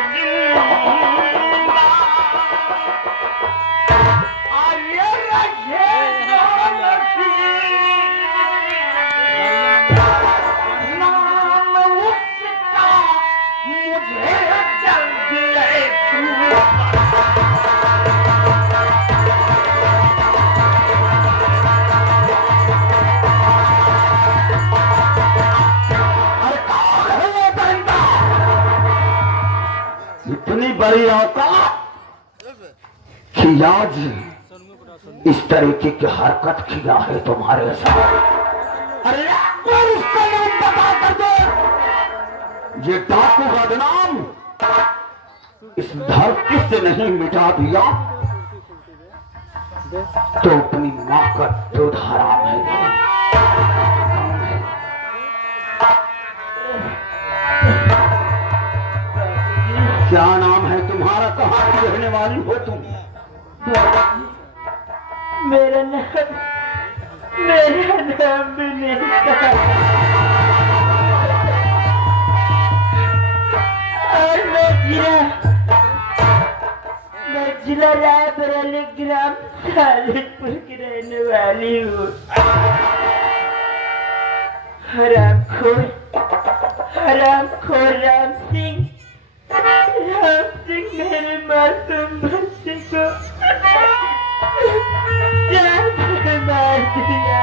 इतनी बड़ी औकात कि आज इस तरीके की हरकत किया है तुम्हारे साथ। अरे एक बार उसका नाम बता कर दो। ये डाकू बदनाम इस धरती से नहीं मिटा दिया तो अपनी मां का दूध हराम है। क्या नाम है तुम्हारा? कहाँ की रहने वाली हो तुम? मेरा नाम भी नहीं था और मैं जिला रायबरेली ग्राम सालिकपुर की रहने वाली हूँ। हरामखोर राम सिंह मेरे मासूम बच्चे को जान से मार दिया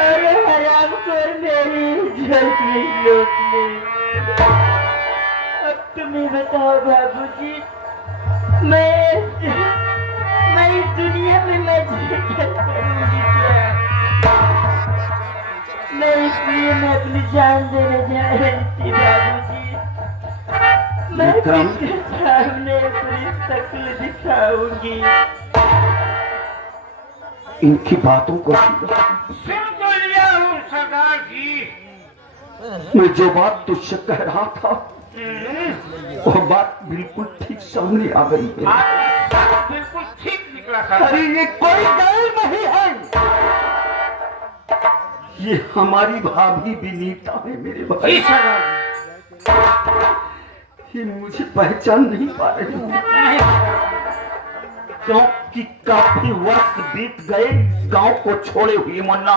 और हरामखोर मेरी इज्जत भी लूट ली। अब तुम्हें बताओ बाबूजी, मैं इस दुनिया में मैं क्या करूंगी? क्या मैं अपनी जान देने जा रही थी बाबूजी। मैं किसके सामने अपनी शक्ल दिखाऊंगी? इनकी बातों को सुन तो लिया हूँ सरदार जी। मैं जो बात तुझसे कह रहा था वो बात बिल्कुल ठीक सामने आ गई है। आपका बिल्कुल ठीक निकला था। अरे ये कोई गैर नहीं है, ये हमारी भाभी विनीता है मेरे भाई। जी सरदार ये मुझे पहचान नहीं पा रही हूँ क्योंकि काफी वर्ष बीत गए गांव को छोड़े हुए मुन्ना।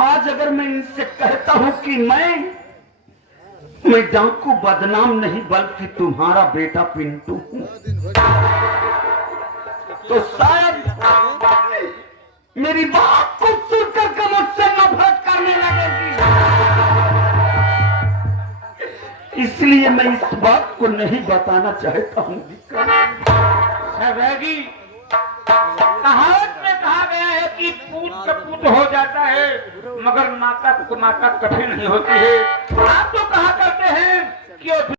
आज अगर मैं इनसे कहता हूँ कि मैं डाकू बदनाम नहीं बल्कि तुम्हारा बेटा पिंटू हूँ तो शायद मेरी बात को सुनकर के मुझसे नफरत करने लगेगी। इसलिए मैं इस बात को नहीं बताना चाहता हूँ। सरदार जी, कहावत में कहा गया है कि पूत कपूत हो जाता है मगर नाका को नाका कभी नहीं होती है। आप तो कहा करते हैं कि